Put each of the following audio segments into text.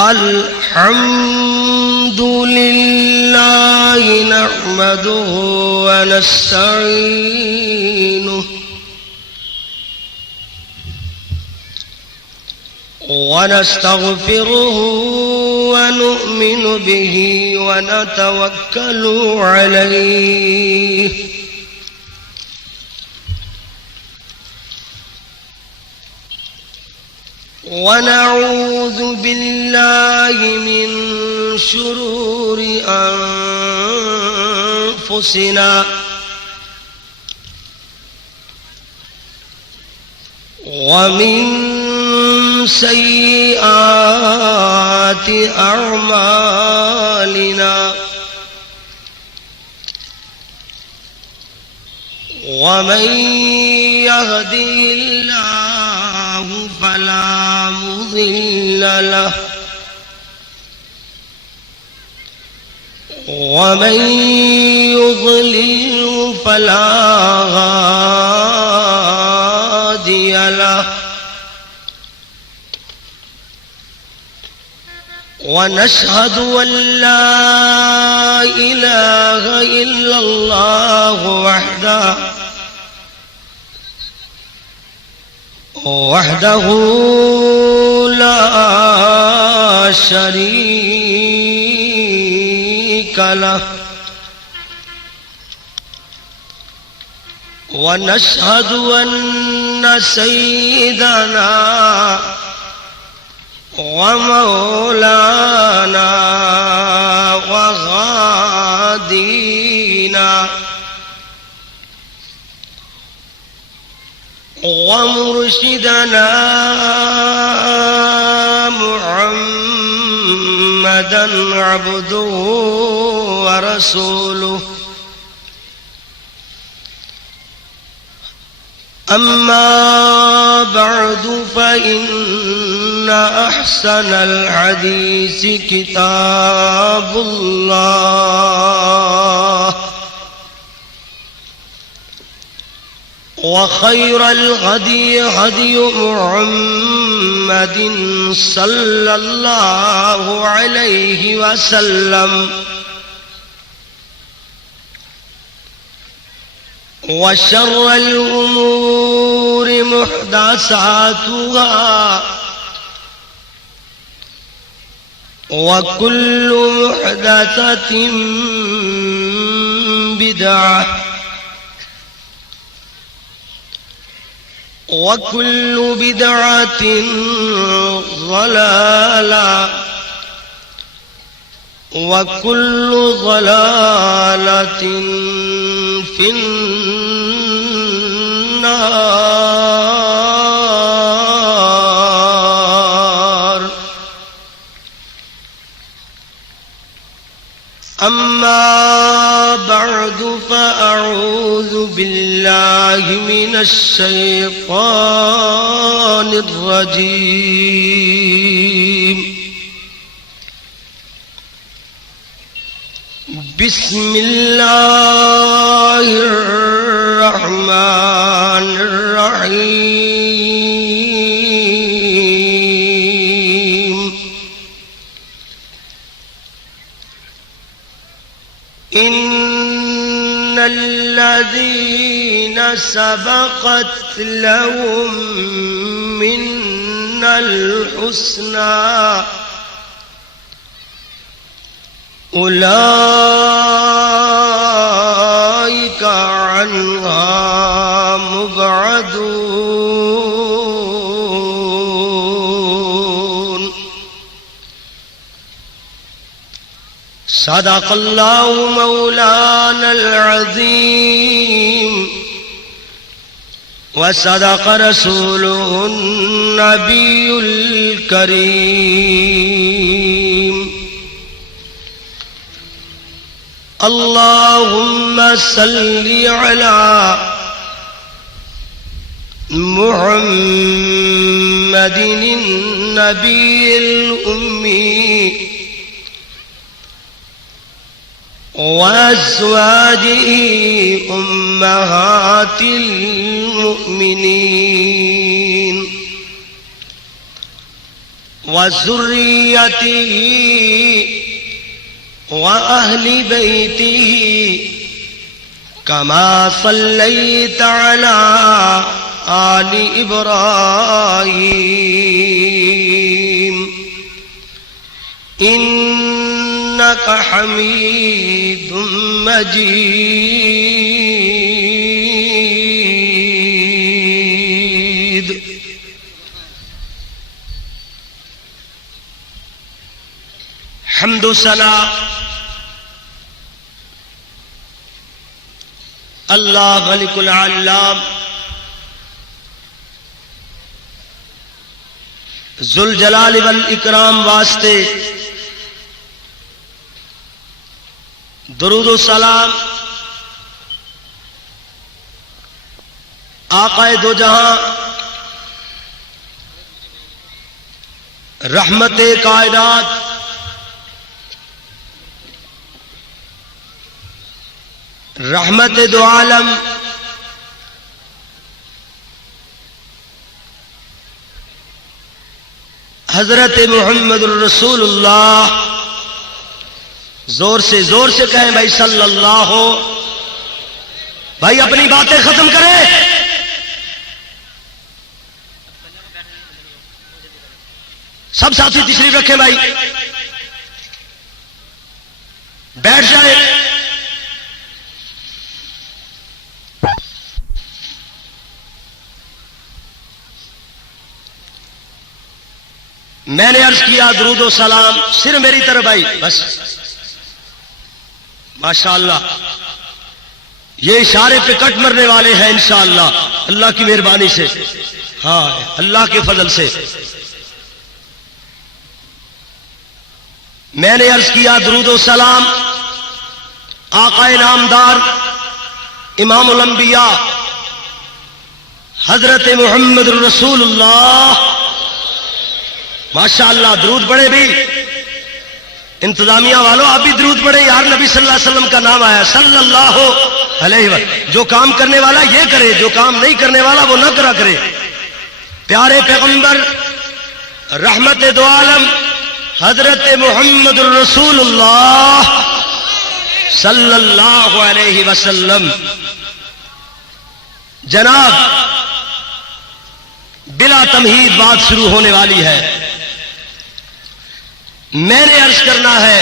الحمد لله نحمده ونستعينه ونستغفره ونؤمن به ونتوكل عليه ونعوذ بالله من شرور أنفسنا ومن سيئات أعمالنا ومن يهده الله فلا مضل له ومن يضلل فلا هادي له ونشهد أن لا إله إلا الله وحده لا شريك له ونشهد أن سيدنا ومولانا وغادينا ومرشدنا محمدا عبده ورسوله أما بعد فإن أحسن الحديث كتاب الله وخير الهدي هدي محمد صلى الله عليه وسلم وشر الأمور محدثاتها وكل محدثة بدعة وكل بدعة ضلالة وكل ضلالة في النار. أما بعد فأعوذ بالله من الشيطان الرجيم. بسم الله الرحمن الرحيم. إن الذين سبقت لهم منا الحسنى أولئك عنها مبعدون. صدق الله مولانا العظيم وصدق رسوله النبي الكريم. اللهم صل على محمد النبي الأمي وأزواجه أمهات المؤمنين وذريته وأهل بيته كما صليت على آل إبراهيم إنك حميد مجيد. حمد و ثنا اللہ ملک العلام ذوالجلال والاکرام واسطے درود و سلام آقا دو جہاں رحمت کائنات رحمت دو عالم حضرت محمد الرسول اللہ، زور سے کہیں بھائی صلی اللہ ہو. بھائی اپنی باتیں ختم کریں. سب ساتھی تشریف رکھیں بھائی، بیٹھ جائیں. میں نے عرض کیا درود و سلام صرف میری طرف آئی بس. ماشاءاللہ یہ اشارے پہ کٹ مرنے والے ہیں انشاءاللہ اللہ کی مہربانی سے، ہاں اللہ کے فضل سے. میں نے عرض کیا درود و سلام آقا نامدار امام الانبیاء حضرت محمد الرسول اللہ. ماشاءاللہ درود پڑھے بھی انتظامیہ والوں، آپ بھی درود پڑھیں یار. نبی صلی اللہ علیہ وسلم کا نام آیا صلی اللہ علیہ وسلم. جو کام کرنے والا یہ کرے، جو کام نہیں کرنے والا وہ نہ کرا کرے. پیارے پیغمبر رحمت دو عالم حضرت محمد الرسول اللہ صلی اللہ علیہ وسلم جناب بلا تمہید بات شروع ہونے والی ہے. میں نے عرض کرنا ہے،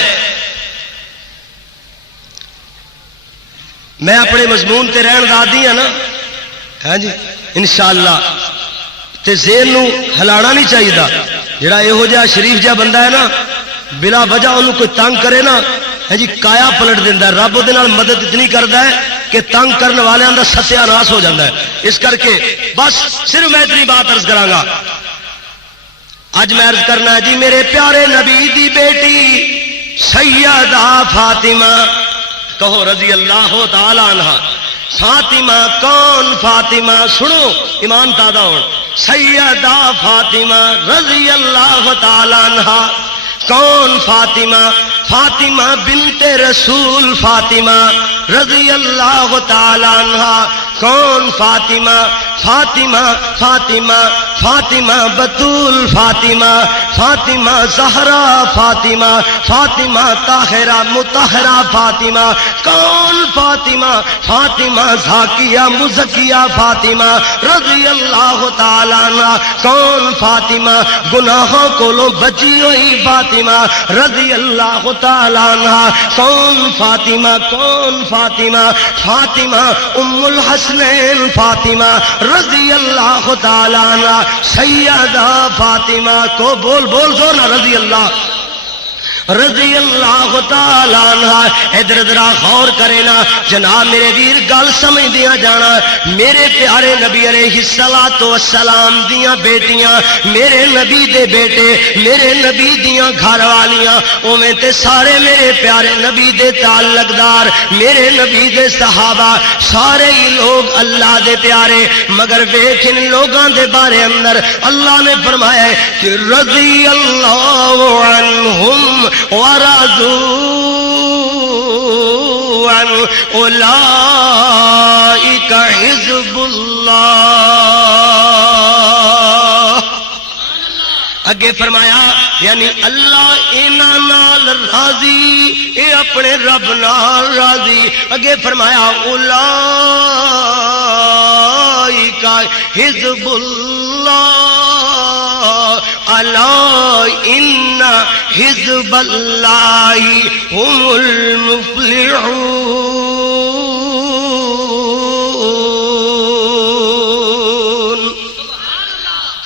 میں اپنے مضمون تے رہن دا دی ہاں نا، ہاں جی انشاءاللہ. تے ذہن نو ہلانا نہیں چاہیے. جڑا یہو جہا شریف جہا بندہ ہے نا بلا وجہ انہوں کوئی تنگ کرے نا، ہاں جی کایا پلٹ دینا. رب وہ مدد اتنی کرتا ہے کہ تنگ کرنے والوں کا ستیہ ناس ہو جاتا ہے. اس کر کے بس صرف میں اتنی بات عرض کراں گا. اج میں عرض کرنا ہے جی میرے پیارے نبی دی بیٹی سیدہ فاطمہ، کہو رضی اللہ تعالی عنہا. فاطمہ کون؟ فاطمہ سنو ایمان تازہ ہو. سیدہ فاطمہ رضی اللہ تعالی عنہا کون؟ فاطمہ، فاطمہ بنت رسول فاطمہ رضی اللہ تعالی عنہا کون؟ فاطمہ، فاطمہ فاطمہ فاطمہ بطول فاطمہ، فاطمہ زہرا فاطمہ، فاطمہ طاہرہ مطہرہ فاطمہ کون؟ فاطمہ، فاطمہ زاکیہ مزکیہ فاطمہ رضی اللہ تعالی عنہ کون؟ فاطمہ گناہوں کو لو بچی ہوئی فاطمہ رضی اللہ تعالی عنہ کون؟ فاطمہ کون؟ فاطمہ، فاطمہ ام الحسنین فاطمہ رضی اللہ تعالی عنہ سیدہ فاطمہ کو بول زور نہ رضی اللہ رضی اللہ تعالی عنہ. ادھر ذرا غور کرے نا جناب میرے ویر گل سمجھ دیا جانا. میرے پیارے نبی علیہ الصلوۃ والسلام دیاں بیٹیاں، میرے نبی دے بیٹے، میرے نبی دیاں گھر والیاں، اوویں تے سارے میرے پیارے نبی دے تعلق دار، میرے نبی دے صحابہ سارے ہی لوگ اللہ دے پیارے. مگر ویکھ ان لوگاں دے بارے اندر اللہ نے فرمایا ہے کہ رضی اللہ عنہم وَرَضُوا عَنْهُ أُولَئِكَ حِزْبُ اللَّهِ. اگے فرمایا یعنی اللہ انہاں نال راضی، اے اپنے رب نال راضی۔ اگے فرمایا اولئک حزب اللہ الا ان حزب اللہ هم المفلحون۔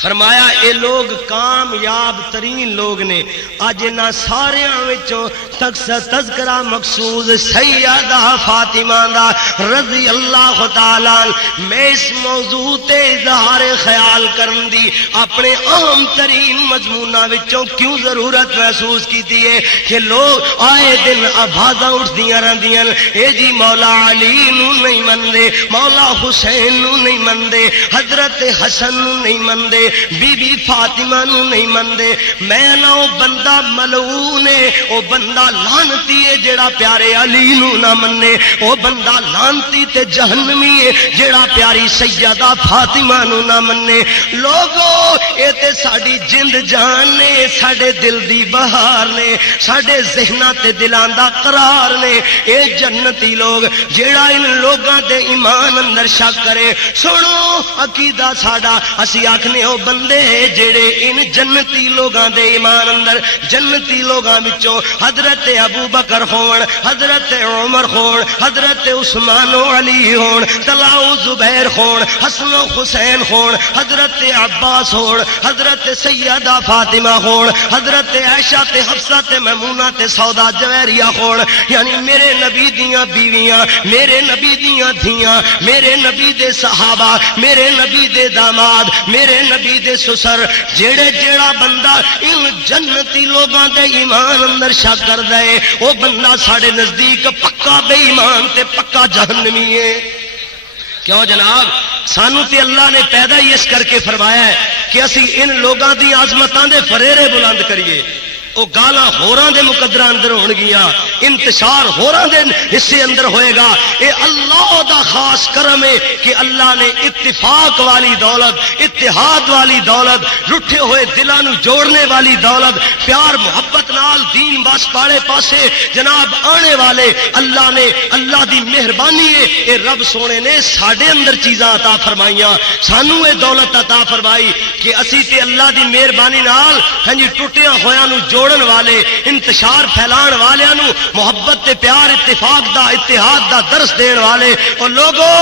فرمایا اے لوگ کامیاب ترین لوگ نے۔ اج انہاں ساریاں وچوں تذکرہ مقصود سیدہ فاطمہ دا رضی اللہ تعالی عنہ۔ میں اس موضوع تے اظہار خیال کرن دی اپنے اہم ترین مضموناں وچوں کیوں ضرورت محسوس کیتی ہے کہ لوگ آئے دن آوازاں اٹھدیاں رہندیاں، اے جی مولا علی نو نہیں مندے، مولا حسین نو نہیں مندے، حضرت حسن نو نہیں مندے، بی بی فاطمہ نو نہیں مندے۔ میں نہ او بندہ ملعون ہے، او بندہ لعنتی ہے جیڑا پیارے علی نو نہ منے، او بندہ لعنتی تے جہنمی ہے جیڑا پیاری سیدہ فاطمہ نو نہ منے۔ لوگو اے تے ساڈی جند جان نے، ساڈے دل دی بہار نے، ساڈے ذہناں تے دلاں دا قرار نے۔ اے جنتی لوگ جیڑا ان لوگاں دے ایمان اندر شک کرے، سنو عقیدہ ساڈا اسی آکھنے او بندے جڑے ان جنتی لوگاں دے ایمان اندر جنتی لوگاں وچوں حضرت ابو بکر ہون، حضرت عمر ہون، حضرت عثمان و علی ہون، طلحہ و زبیر ہون، حسن و حسین ہون، حضرت عباس ہون، حضرت سیدہ فاطمہ ہون، حضرت عائشہ تے حفصہ تے میمونہ تے سودا جویریہ ہون، یعنی میرے نبی دیاں بیویاں، میرے نبی دیاں دھیاں، میرے نبی دے صحابہ، میرے نبی دے داماد، میرے نبی دے سسر، جیڑا بندہ ان جنتی لوگاں دے ایمان اندر شک کر دے وہ بندہ ساڑے نزدیک پکا بے ایمان تے پکا جہنمی ہے۔ کیوں جناب؟ سانو تے اللہ نے پیدا ہی اس کر کے فرمایا ہے کہ اسی ان لوگاں دی عظمتاں دے فریرے بلند کریے۔ وہ گالاں ہوراں دے مقدرہ اندر ہون گیا، انتشار ہوراں دے حصے اندر ہوئے گا۔ اے اللہ دا خاص کرم ہے کہ اللہ نے اتفاق والی دولت، اتحاد والی دولت، رٹھے ہوئے دلاں نو جوڑنے والی دولت، پیار محبت نال دین بس پاڑے پاسے جناب آنے والے اللہ نے، اللہ دی مہربانی ہے اے رب سونے نے ساڈے اندر چیزاں عطا فرمائیاں، سانو اے دولت عطا فرمائی کہ اسی تے اللہ دی مہربانی نال ہاں جی ٹوٹیاں ہویاں نو جوڑن والے، انتشار پھیلان والیاں نو محبت تے پیار اتفاق دا اتحاد دا درس دین والے۔ اور لوگوں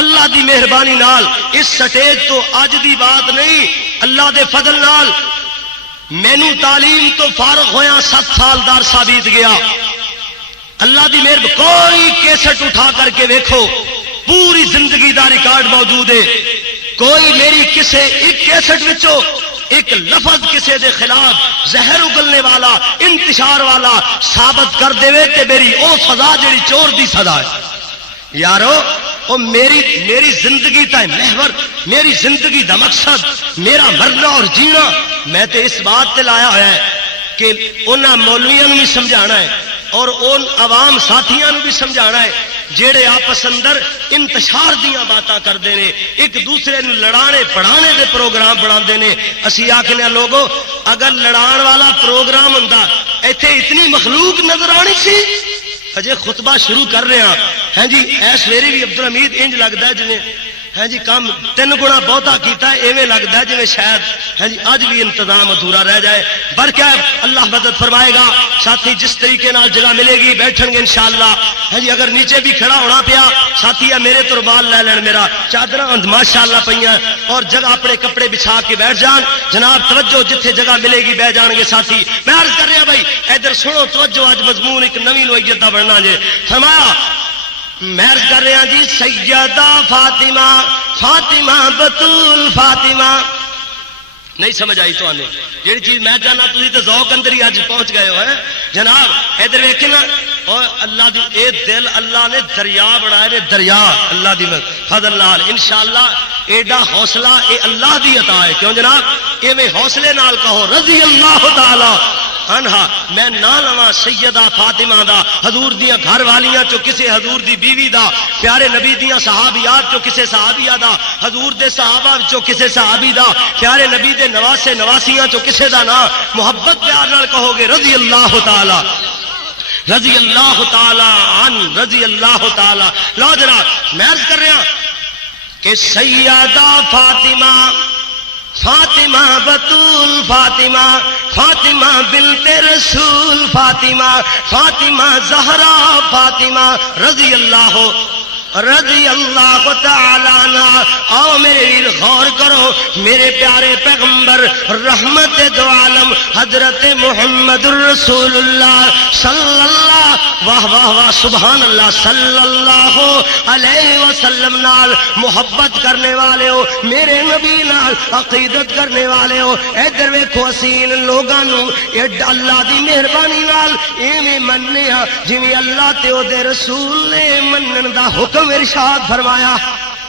اللہ دی مہربانی نال اس سٹیج تو اج دی بات نہیں، اللہ دے فضل نال مینوں تعلیم تو فارغ ہویاں 7 سال دا عرصہ بیت گیا۔ اللہ دی مہربانی، کوئی کیسٹ اٹھا کر کے دیکھو، پوری زندگی دا ریکارڈ موجود ہے۔ کوئی میری کسے ایک کیسٹ وچوں ایک لفظ کسے دے خلاف زہر اگلنے والا، انتشار والا ثابت کر دے تے میری او سزا جڑی چور دی سزا ہے۔ یارو او میری زندگی تا محور، میری زندگی دا مقصد، میرا مرنا اور جینا میں تے اس بات تے لایا ہوا ہے کہ انہاں مولویاں نو بھی سمجھانا ہے اور ان عوام ساتھیاں نو بھی سمجھانا ہے جیڑے آپس اندر انتشار دیاں باتاں کردے نے، ایک دوسرے نو لڑانے پڑھانے دے پروگرام بناندے نے۔ اسی آکھنے لوگوں اگر لڑان والا پروگرام ہوندا ایتھے اتنی مخلوق نظر آنی سی۔ اجے خطبہ شروع کر رہے ہیں جی، ایس ویری بھی عبدالحمید انج لگتا ہے جویں ہاں جی کام 3 گنا بہتا کیتا ہے، ایویں لگتا ہے جویں شاید ہاں جی اج بھی انتظام ادھورا رہ جائے۔ پر کیا اللہ مدد فرمائے گا، ساتھی جس طریقے نال جگہ ملے گی بیٹھن گے انشاءاللہ۔ ہاں جی اگر نیچے بھی کھڑا ہونا پیا ساتھی میرے تو رومال لے لین، میرا چادراں ماشاءاللہ پئیاں، اور جگہ اپنے کپڑے بچھا کے بیٹھ جان جناب۔ توجہ جتھے جگہ ملے گی بہ جان گے ساتھی۔ میں عرض کر رہا بھائی ادھر سنو توجہ، اج مضمون ایک نویں نوعیت دا بننا جے۔ فرمایا میں عرض کر رہا جی سیدہ فاطمہ، فاطمہ بطول فاطمہ، نہیں سمجھ آئی تو آنے جیڑی چیز میں جانا تھی تو ذوق اندر ہی اج پہنچ گئے ہو جناب۔ ادھر ویکھے نا اور اللہ دی اے دل اللہ نے دریا بنائے نے، دریا اللہ دی فضل نال انشاءاللہ ایڈا حوصلہ اے اللہ دی عطا ہے۔ کیوں جناب؟ ایویں حوصلے نال کہو رضی اللہ تعالی عنہا میں نہ لواں سیدہ فاطمہ دا حضور دیاں گھر والیاں چو کسے حضور دی بیوی دا پیارے نبی دیاں صحابیات چو کسے صحابیہ دا حضور دے صحابہ چو کسے صحابی دا پیارے نبی دے نواسے نواسیاں چو کسے دا نا محبت پیار نال کہو گے رضی اللہ تعالی رضی اللہ تعالی عن رضی اللہ تعالی. لو جناب میں عرض کر رہا کہ سیدہ فاطمہ فاطمہ بطول فاطمہ فاطمہ بنت رسول فاطمہ فاطمہ زہرا فاطمہ رضی اللہ تعالی عنہ. آؤ میرے ویر غور کرو میرے پیارے پیغمبر رحمت دو عالم حضرت محمد الرسول اللہ صلی اللہ واہ واہ واہ سبحان اللہ صلی اللہ علیہ وسلم نال محبت کرنے والے ہو میرے نبی نال عقیدت کرنے والے ہو. ادھر ویکھو اسی لوگاں نو اللہ دی مہربانی نال ایویں مننے ہاں جویں اللہ تے او دے رسول نے منن دا حکم ارشاد فرمایا.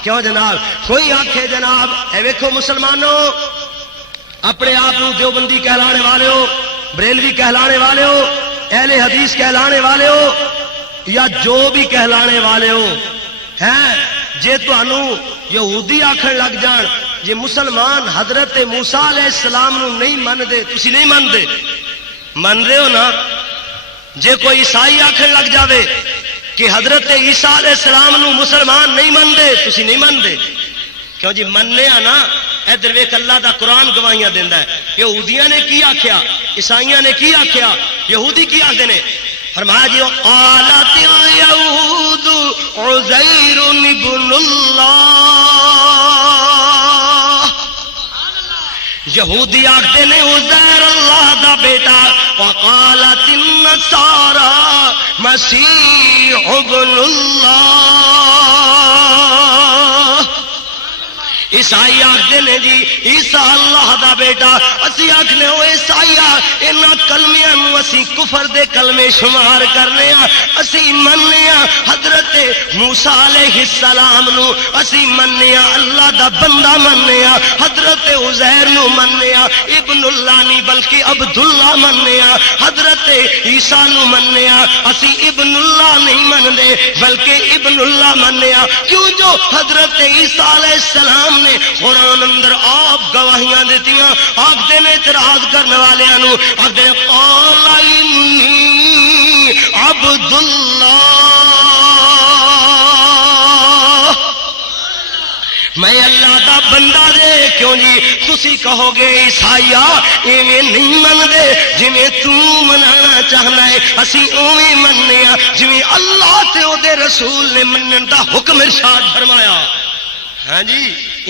کیوں جناب کوئی آکھے جناب اے ویکھو مسلمانوں اپنے آپ دیوبندی کہلانے والے ہو بریلوی کہلانے والے ہو اہل حدیث کہلانے والے ہو یا جو بھی کہلانے والے ہو ہیں جے تانوں یہودی آکھن لگ جان جے مسلمان حضرت موسیٰ علیہ السلام نو نہیں مندے تسی نہیں مندے من رہے ہو نا. جے کوئی عیسائی آکھن لگ جاوے کہ حضرت عیسیٰ علیہ السلام نو مسلمان نہیں مندے تسی نہیں مندے کیوں جی مننے نا. ادھر ویکھ اللہ دا قرآن گواہیاں دیندا ہے. یہودیاں نے کی آکھیا عیسائیاں نے کی آکھیا یہودی کی آکھدے نے فرمایا جی قالت الیہود عزیر ابن اللہ یہودی آکھدے نے عزیر اللہ دا بیٹا وقالت النصارى مسیح ابن اللہ. عیسائی آکھدے نے جی عیسیٰ اللہ دا بیٹا اسی آکھنے ہو عیسائیہ انہاں کلمیاں نو اسی کفر دے کلمے شمار کرنے ہاں اسی مننے ہاں حضرت موسیٰ علیہ السلام نو اسی مننے ہاں اللہ دا بندہ مننے ہاں حضرت عزیر نو مننے ہاں ابن اللہ نہیں بلکہ عبداللہ مننے ہاں حضرت عیسیٰ نو مننے ہاں اسی ابن اللہ نہیں مننے بلکہ ابن اللہ مننے ہاں. کیوں جو حضرت عیسیٰ علیہ السلام نے قرآن اندر آپ گواہیاں دیتیاں آکھدے نے اعتراض کرنے والے نو آکھدے نے قال انی عبد اللہ میں اللہ دا بندہ دے. کیوں جی تسی کہو گے عیسائیہ ایویں نہیں مندے جویں تو منانا چاہنا ہے اسی اوویں مننے ہاں جویں اللہ تے او دے رسول نے منن دا حکم ارشاد فرمایا. ہاں جی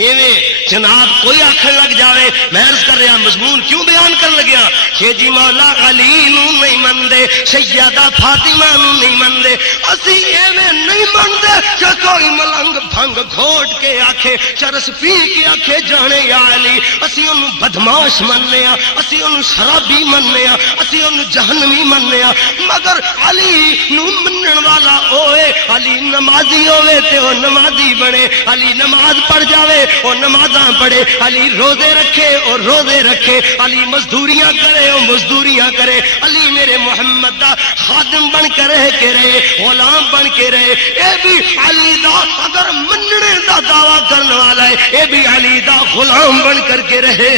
ایویں جناب کوئی آخر لگ جاوے میں عرض کر رہا مضمون کیوں بیان کر لگیا کہ جی مولا علی نو نہیں مندے سیدہ فاطمہ نو نہیں مندے اسی ایویں نہیں مندے کہ کوئی ملنگ بھنگ گھوٹ کے آکھے چرس پی کے آکھے جانے یا علی اسی انہوں بدماش مننے ہاں اسی انہوں شرابی مننے ہاں اسی انہوں جہنمی مننے ہاں مگر علی نو منن والا ہوئے علی نمازی ہوئے تے وہ نمازی بنے علی نماز پڑھ جاوے اور نمازاں پڑھے علی روزے رکھے اور روزے رکھے علی مزدوریاں کرے اور مزدوریاں کرے علی میرے محمد دا خادم بن کے رہ کے رہے غلام بن کے رہے اے بھی علی دا اگر مننے دا دعویٰ کرنے والا ہے اے بھی علی دا غلام بن کر کے رہے.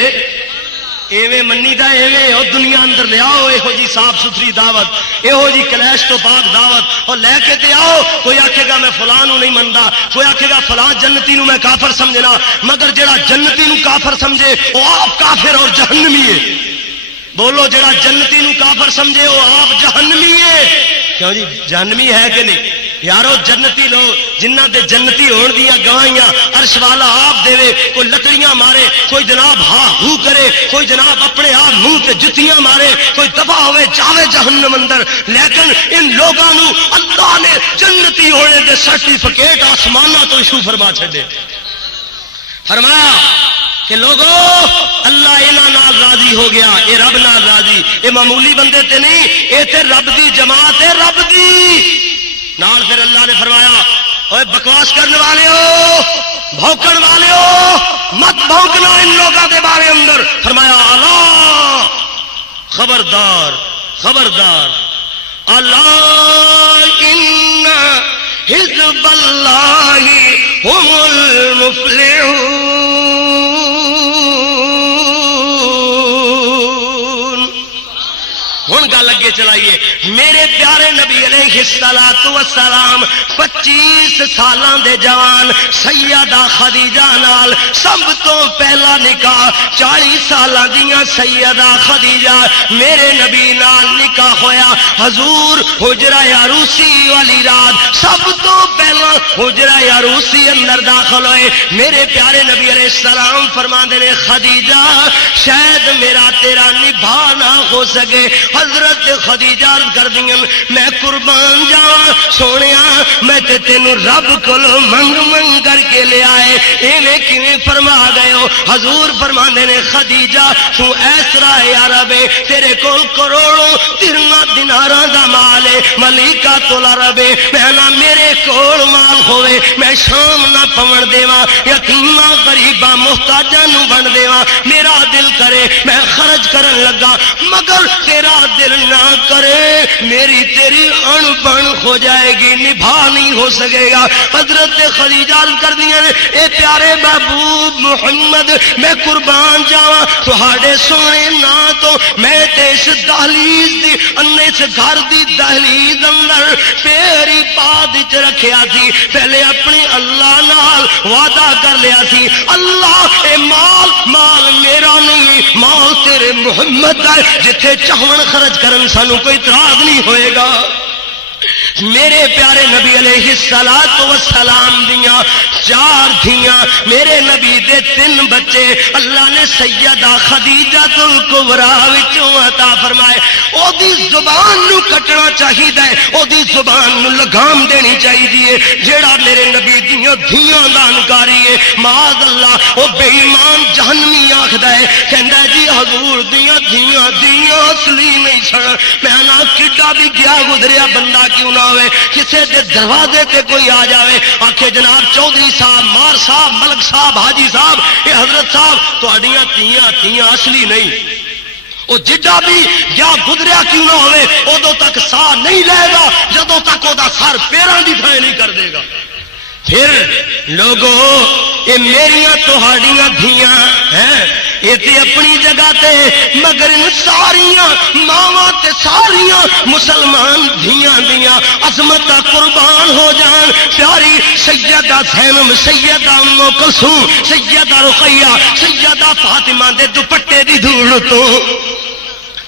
ایویں منی دا ایویں او دنیا اندر لے آؤ یہو جی صاف ستھری دعوت یہو جی کلیش تو پاک دعوت اور لے کے تے آؤ. کوئی آکھے گا میں فلاں نو نہیں مندا کوئی آکھے گا فلاں جنتی نو میں کافر سمجھنا مگر جڑا جنتی نو کافر سمجھے وہ آپ کافر اور جہنمی ہے. بولو جڑا جنتی نو کافر سمجھے وہ آپ جہنمی ہے. کیوں جی جہنمی ہے کہ نہیں یارو جنتی لوگ جنہ دے جنتی ہون دیا گواہیاں عرش والا آپ دے کوئی لکڑیاں مارے کوئی جناب ہا ہو کرے کوئی جناب اپنے آپ منہ تے جتیاں مارے کوئی دفع ہوئے جاوے جہنم اندر لیکن ان لوگاں نو اللہ نے جنتی ہونے دے سرٹیفکیٹ آسمانہ تو ایشو فرما چھڑے. فرمایا کہ لوگو اللہ انہاں نال راضی ہو گیا اے رب نال راضی اے معمولی بندے تے نہیں اے تے رب دی جماعت ہے رب دی نال. پھر اللہ نے فرمایا اوے بکواس کرنے والے ہو بھونکن والے ہو مت بھونکنا ان لوگوں کے بارے اندر. فرمایا الا خبردار خبردار، الا ان حزب اللہ هم المفلحون۔ ہن گل اگے چلائیے، میرے پیارے نبی علیہ الصلوۃ والسلام 25 سالاں دے جوان سیدہ خدیجہ نال سب تو پہلا نکاح 40 سالاں دیاں سیدہ خدیجہ میرے نبی نال نکاح ہویا۔ حضور حجرہ عروسی والی رات سب تو پہلا حجرہ عروسی اندر داخل ہوئے۔ میرے پیارے نبی علیہ السلام فرماندے نے خدیجہ شاید میرا تیرا نبھا نہ ہو سکے۔ حضرت خدیجہ کر دیں میں قربان جاواں سونیا میں تے تینوں رب کولو منگ منگ کر کے لے آئے، ایویں کیویں فرما گئے ہو؟ حضور فرماندے نے خدیجہ تو اس طرح یا رب تیرے کول کروڑوں دیناراں دا مال ہے، ملیکہ تولا رب میں نہ میرے کول مال ہوئے میں شام نہ پون دیواں، یتیماں غریباں محتاجاں نوں بن دیواں، میرا دل کرے میں خرچ کرن لگا مگر تیرا دل نہ کرے میری تیری ان بن ہو جائے گی، نبھا نہیں ہو سکے گا۔ حضرت خدیجہ کر دیا نے اے پیارے محبوب محمد میں قربان جاواں تہاڈے سونے نا تو میں تے اس دہلیز دی اس گھر دی دہلیز اندر پیری پاد وچ رکھیا سی، پہلے اپنے اللہ نال وعدہ کر لیا سی اللہ اے مال میرا نہیں مال تیرے محمد دا جتھے چاہون خرچ کرن سانو کوئی اعتراض نہیں ہوئے گا۔ میرے پیارے نبی علیہ الصلوۃ والسلام دیاں 4 دھیاں میرے نبی دے 3 بچے اللہ نے سیدہ خدیجہ الکبریٰ وچوں عطا فرمائے۔ او دی زبان نو کٹنا چاہیدا ہے، او دی زبان نو لگام دینی چاہیے۔ جیڑا میرے نبی دیاں دھیاں دا انکاری ہے معاذ اللہ او بے ایمان جہنمی آکھدا ہے، کہندا جی حضور دیاں دھیاں اصلی نہیں سن۔ میں نا کڈا بھی گیا گزریا بندہ کیوں نہ ہوئے کسے دے دروازے تے کوئی آ جاوے آکھے جناب چودھری صاحب مار صاحب ملک صاحب حاجی صاحب اے حضرت صاحب تہاڈیاں تیاں اصلی نہیں، وہ جڈا بھی گیا گزریا کیوں نہ ہوئے ادو تک ساہ نہیں لے گا جدوں تک وہ سر پیراں دی تھائیں نہیں کر دے گا۔ پھر لوگوں یہ میریاں تہاڈیاں دھیاں ہیں یہ تے اپنی جگہ تے مگر ان ساریاں ماواں تے ساریاں مسلمان دھیاں دیاں عظمتاں قربان ہو جان۔ پیاری سیدہ زینب سیدہ ام کلثوم سیدہ رقیہ سیدہ فاطمہ دے دوپٹے دی دھول تو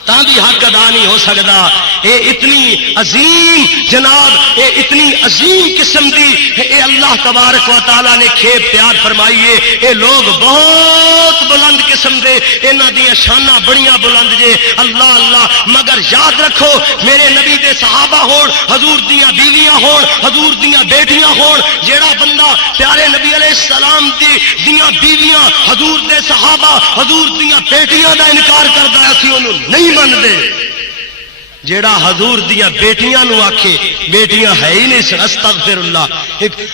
تاں بھی حق ادا نہیں ہو سکتا۔ یہ اتنی عظیم جناب یہ اتنی عظیم قسم دی اے اللہ تبارک و تعالی نے کھیپ تیار فرمائیے۔ یہ لوگ بہت بلند قسم دے انہاں دی شاناں بڑیاں بلند جے اللہ اللہ، مگر یاد رکھو میرے نبی دے صحابہ ہون حضور دیاں بیویاں ہون حضور دیاں بیٹیاں ہون، جیڑا بندہ پیارے نبی علیہ السلام دیاں بیویاں حضور دے صحابہ حضور دیاں بیٹیاں دا انکار کردا ہے اسی انہوں نہیں من دے، جیڑا حضور دیاں بیٹیاں نو آکھے بیٹیاں ہے ہی نہیں سن استغفر اللہ۔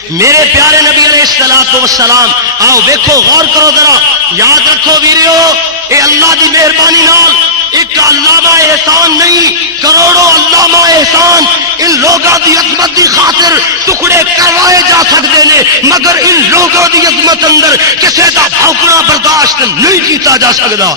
میرے پیارے نبی علیہ الصلوۃ والسلام آؤ دیکھو غور کرو ذرا یاد رکھو ویریو اے اللہ دی مہربانی نال ایک علامہ احسان نہیں کروڑوں علامہ احسان ان لوگوں دی عظمت دی خاطر ٹکڑے کروائے جا سکتے ہیں مگر ان لوگوں دی عظمت اندر کسے دا بھونکنا برداشت نہیں کیتا جا سکتا۔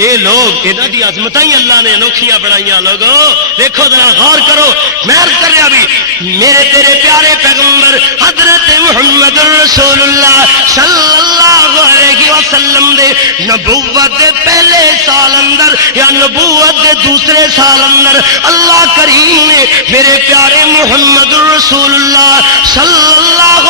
اے لوگ انہاں دی عظمتاں ہی اللہ نے انوکھیاں بنائیاں۔ لوگوں دیکھو ذرا غور کرو میں عرض کر رہا بھی میرے تیرے پیارے پیغمبر حضرت محمد رسول اللہ صلی اللہ علیہ وسلم دے نبوت دے پہلے سال اندر یا نبوت دے دوسرے سال اندر اللہ کریم نے میرے پیارے محمد رسول اللہ صلی اللہ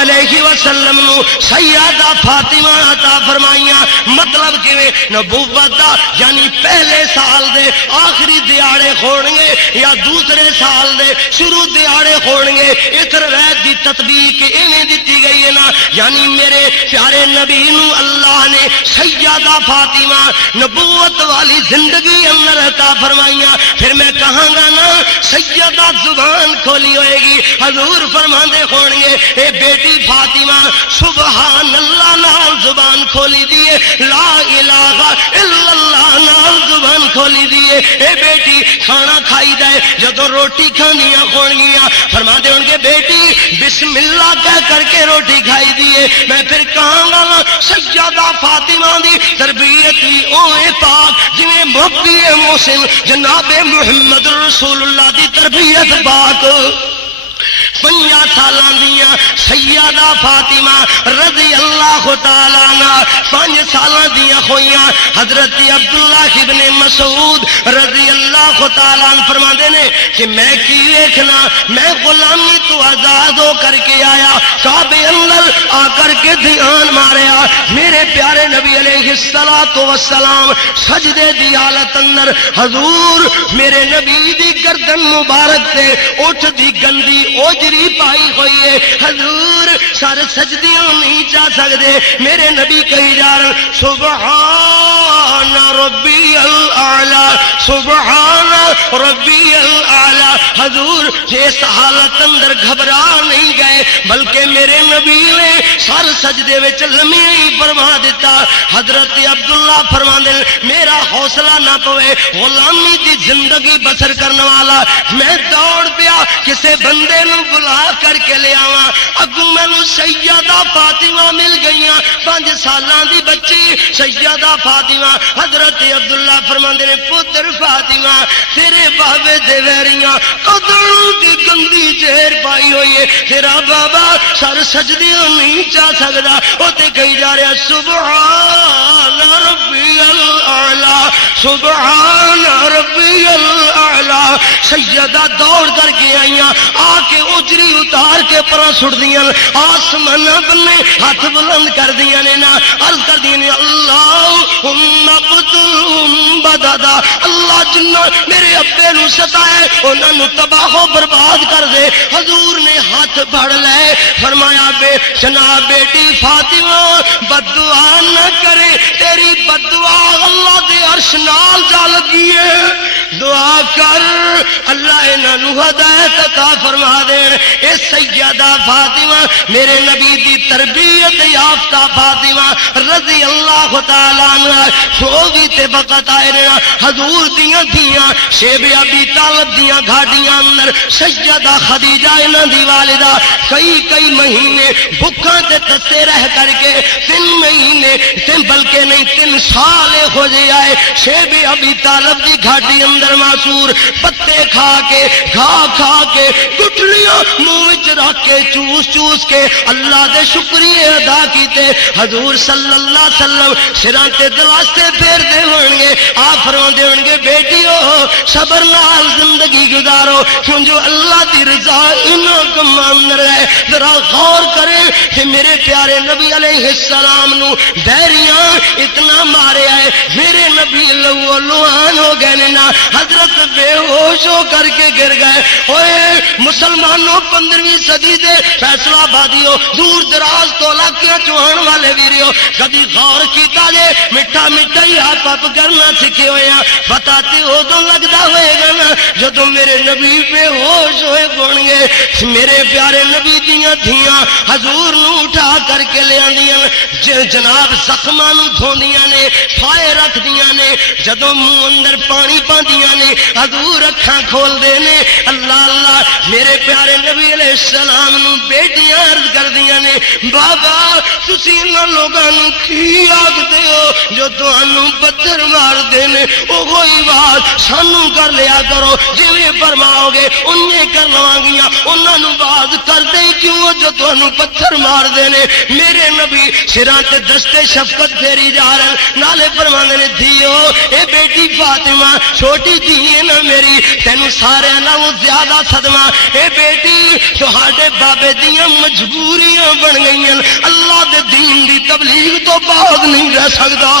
علیہ وسلم نو سیدہ فاطمہ عطا فرمائیاں۔ مطلب کہ نبوت یعنی پہلے سال دے آخری دیاڑے کھوڑ گے یا دوسرے سال دے شروع دیاڑے کھوڑ گے اس روایت دی تطبیق ایویں دتی گئی ہے نا، یعنی میرے پیارے نبی نو اللہ نے سیدہ فاطمہ نبوت والی زندگی اندر عطا فرمائیاں۔ پھر میں کہاں گا نا سیدہ زبان کھولی ہوئے گی حضور فرماندے ہون گے اے بیٹی فاطمہ سبحان اللہ نال زبان کھولی دیے، لا الہ الا اللہ نال زبان کھولی دیے۔ اے بیٹی کھانا کھائی دے، جدوں روٹی کھاندیاں ہون گیاں فرماندے ہون گے بیٹی بسم اللہ کہہ کر کے روٹی کھائی دیے۔ میں پھر کہاں گا سیدہ فاطمہ دی تربیت بھی اوے پاک جویں مربی محسن جناب محمد رسول اللہ دی تربیت پاک۔ 5 سالاں دیاں سیدہ فاطمہ رضی اللہ تعالی عنہ 5 سالاں دیاں ہوئیاں حضرت عبداللہ ابن مسعود رضی اللہ تعالی عنہ فرماندے نے کہ میں کی دیکھنا، میں غلامی تو آزاد ہو کر کے آیا، کعبے اندر آ کر کے دھیان ماریا، میرے پیارے نبی علیہ الصلوۃ والسلام سجدے دی حالت اندر حضور میرے نبی دی گردن مبارک تے اٹھ دی گندی اوجری پائی ہوئی ہے، حضور سر سجدیاں نہیں جا سکتے، میرے نبی کہی جا رہے سبحان ربی الاعلی سبحان ربی الاعلی۔ حضور اس حالت اندر گھبرا نہیں گئے بلکہ میرے نبی نے سر سجدے وچ لمحے ہی فرما دیتا۔ حضرت عبداللہ فرماندے میرا حوصلہ نہ پوے، غلامی دی زندگی بسر کرنے والا میں دوڑ پیا کسے بندے نو بلا کر کے لے آواں، اگوں مینوں سیدہ فاطمہ مل گئیاں 5 سالاں دی بچی سیدہ فاطمہ۔ حضرت عبداللہ فرماندے نے پتر فاطمہ تیرے بابے دے ویریاں قدروں دی گندی زہر پائی ہوئی ہے، تیرا بابا سر سجدیاں نہیں جا سکدا، او تے کہی جا رہا سبحان ربی الاعلی سبحان ربی الاعلی۔ سیدہ دوڑ کر کے آئیاں، آ کے اجری اتار کے پرا سٹ دیاں، آسمان بنے ہاتھ بلند کر دیاں نے نا عرض کر دیاں نے اللہم اقتلہم بددا، اللہ جنہ میرے ابے نو ستائے انہاں نو تباہ و برباد کر دے۔ حضور نے ہاتھ پھڑ لے فرمایا بے جناب بیٹی فاطمہ بد دعا نہ کرے، تیری بد دعا اللہ دے عرش نال جا لگی ہے، دعا کر اللہ انہاں نو ہدایت عطا فرما دے۔ اے سیدہ فاطمہ میرے نبی دی تربیت یافتہ فاطمہ رضی اللہ تعالی عنہ شوگی تے وقت آئے رہا حضور دیاں دیاں شیب ابی طالب دیاں گھاٹیاں اندر سیدہ خدیجہ انہاں دی والدہ کئی مہینے بھکھاں تے تسے رہ کر کے 3 مہینے بلکہ نہیں 3 سال ہو جائے آئے شیب ابی طالب دی گھاٹی اندر معصور پتے کھا کے گٹھلیاں منہ وچ رکھ کے چوس کے اللہ دے شکریہ ادا کیتے۔ حضور صلی اللہ علیہ وسلم سراں تے دلاستے پھیر دے ہون گے، آپ فرماندے ہون گے بیٹیو صبر نال زندگی گزارو کیوں جو اللہ دی رضا انہاں کماں اندر ہے۔ ذرا غور کریں کہ میرے پیارے نبی علیہ السلام نو ڈیریاں اتنا ماریا ہے، میرے نبی لو لوہان ہو گئے نا، حضرت بے ہوش ہو کر کے گر گئے۔ اوے مسلمانوں 15ویں صدی دے فیصلہ آبادیوں دور دراز تو علاقیاں چوہن والے ویریو کدی غور کیتا جے مٹھا ہی آپ کرنا سکھے ہوئے ہیں، بتاتے ہو تو لگتا ہوئے گا نا جدو میرے نبی بے ہوش ہوئے گون گے، میرے پیارے نبی دیاں دھیاں حضور نو اٹھا کر کے لے آندیاں، جناب زخماں نو دھوندیاں نے، پھائے رکھ دیاں نے، جدو منہ اندر پانی پاندیاں نے حضور اکھاں کھول دے نے، اللہ اللہ میرے پیارے نبی علیہ السلام نو بیٹیاں عرض کر دیاں نے بابا تسی انہاں لوگاں نو کی آکھدے ہو جو تانوں پتھر مار دے نے، اوہی بات سانوں کر لیا کرو، جویں فرماؤ گے انہیں کر لواں گیاں، انہاں نو باز کر دے کیوں جو تانوں پتھر مار دے نے۔ میرے نبی سراں تے دستے شفقت پھیری جا رہے نالے فرماندے نے دھیو اے بیٹی فاطمہ چھوٹی دھی ہے نا میری، تینوں سارے نالوں زیادہ صدمہ، اے بیٹی تہاڈے بابے دیاں مجبوریاں بن گئیاں، اللہ دے دین دی تبلیغ تو بعد نہیں رہ سکدا۔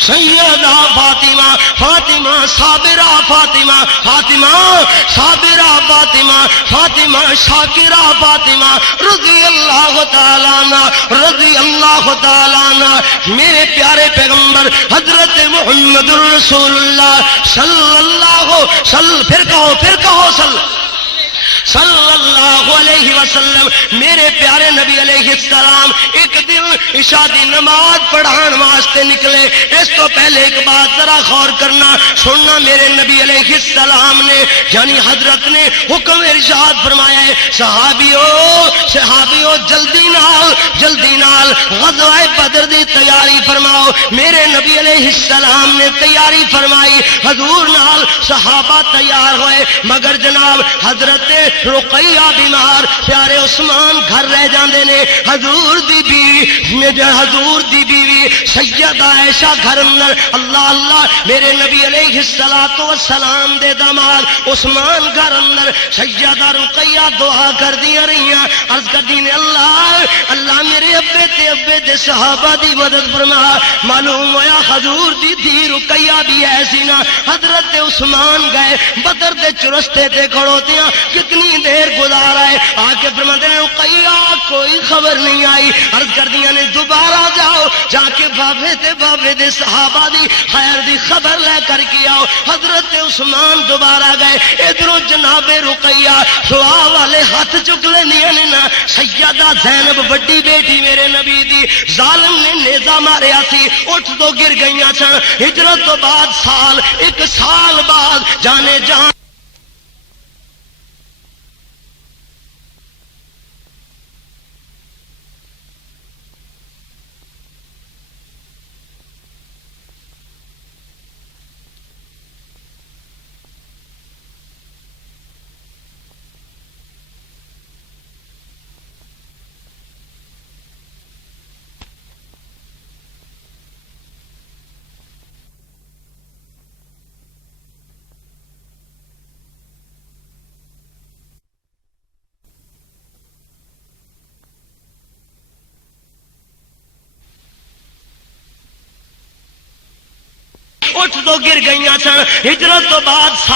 سیدہ فاطمہ صابرہ فاطمہ صابرہ فاطمہ شاکرہ فاطمہ رضی اللہ تعالیٰ عنہ میرے پیارے پیغمبر حضرت محمد رسول اللہ پھر کہو صلی اللہ علیہ وسلم میرے پیارے نبی علیہ السلام ایک دن عشاء دی نماز پڑھان واسطے نکلے. اس تو پہلے ایک بات ذرا غور کرنا سننا، میرے نبی علیہ السلام نے یعنی حضرت نے حکم ارشاد فرمایا ہے صحابیو جلدی نال غزوہ بدر دی تیاری فرماؤ. میرے نبی علیہ السلام نے تیاری فرمائی، حضور نال صحابہ تیار ہوئے، مگر جناب حضرت رقیہ بیمار، پیارے عثمان گھر رہ جاندے نے. حضور دی بیوی سیدہ عائشہ گھر اندر. اللہ اللہ، میرے نبی علیہ السلام دے داماد عثمان گھر اندر. سیدہ رقیہ دعا کر دیا رہیاں، عرض کر دی نے اللہ میرے ابے دے صحابہ دی مدد فرما. معلوم ہویا حضور دی دھی رقیہ بھی ایسی نا. حضرت عثمان گئے بدر دے چرستے تے کھڑوتیاں کتنی دیر گزارا ہے، آ کے فرماتے ہیں رقیہ کوئی خبر نہیں آئی. عرض کر دیا نے دوبارہ جاؤ، جا کے بابے دے صحابہ دی خیر دی خبر لے کر کے آؤ. حضرت عثمان دوبارہ گئے، ادھروں جناب رقیہ دعا والے ہاتھ چک لینیاں نے نا. سیدہ زینب بڑی بیٹی میرے نبی دی، ظالم نے نیزہ ماریا سی، اٹھ تو گر گئیاں سن. ہجرت تو بعد ایک سال بعد جانے جان اٹھ تو گر گئیاں سن. ہجرت تو بعد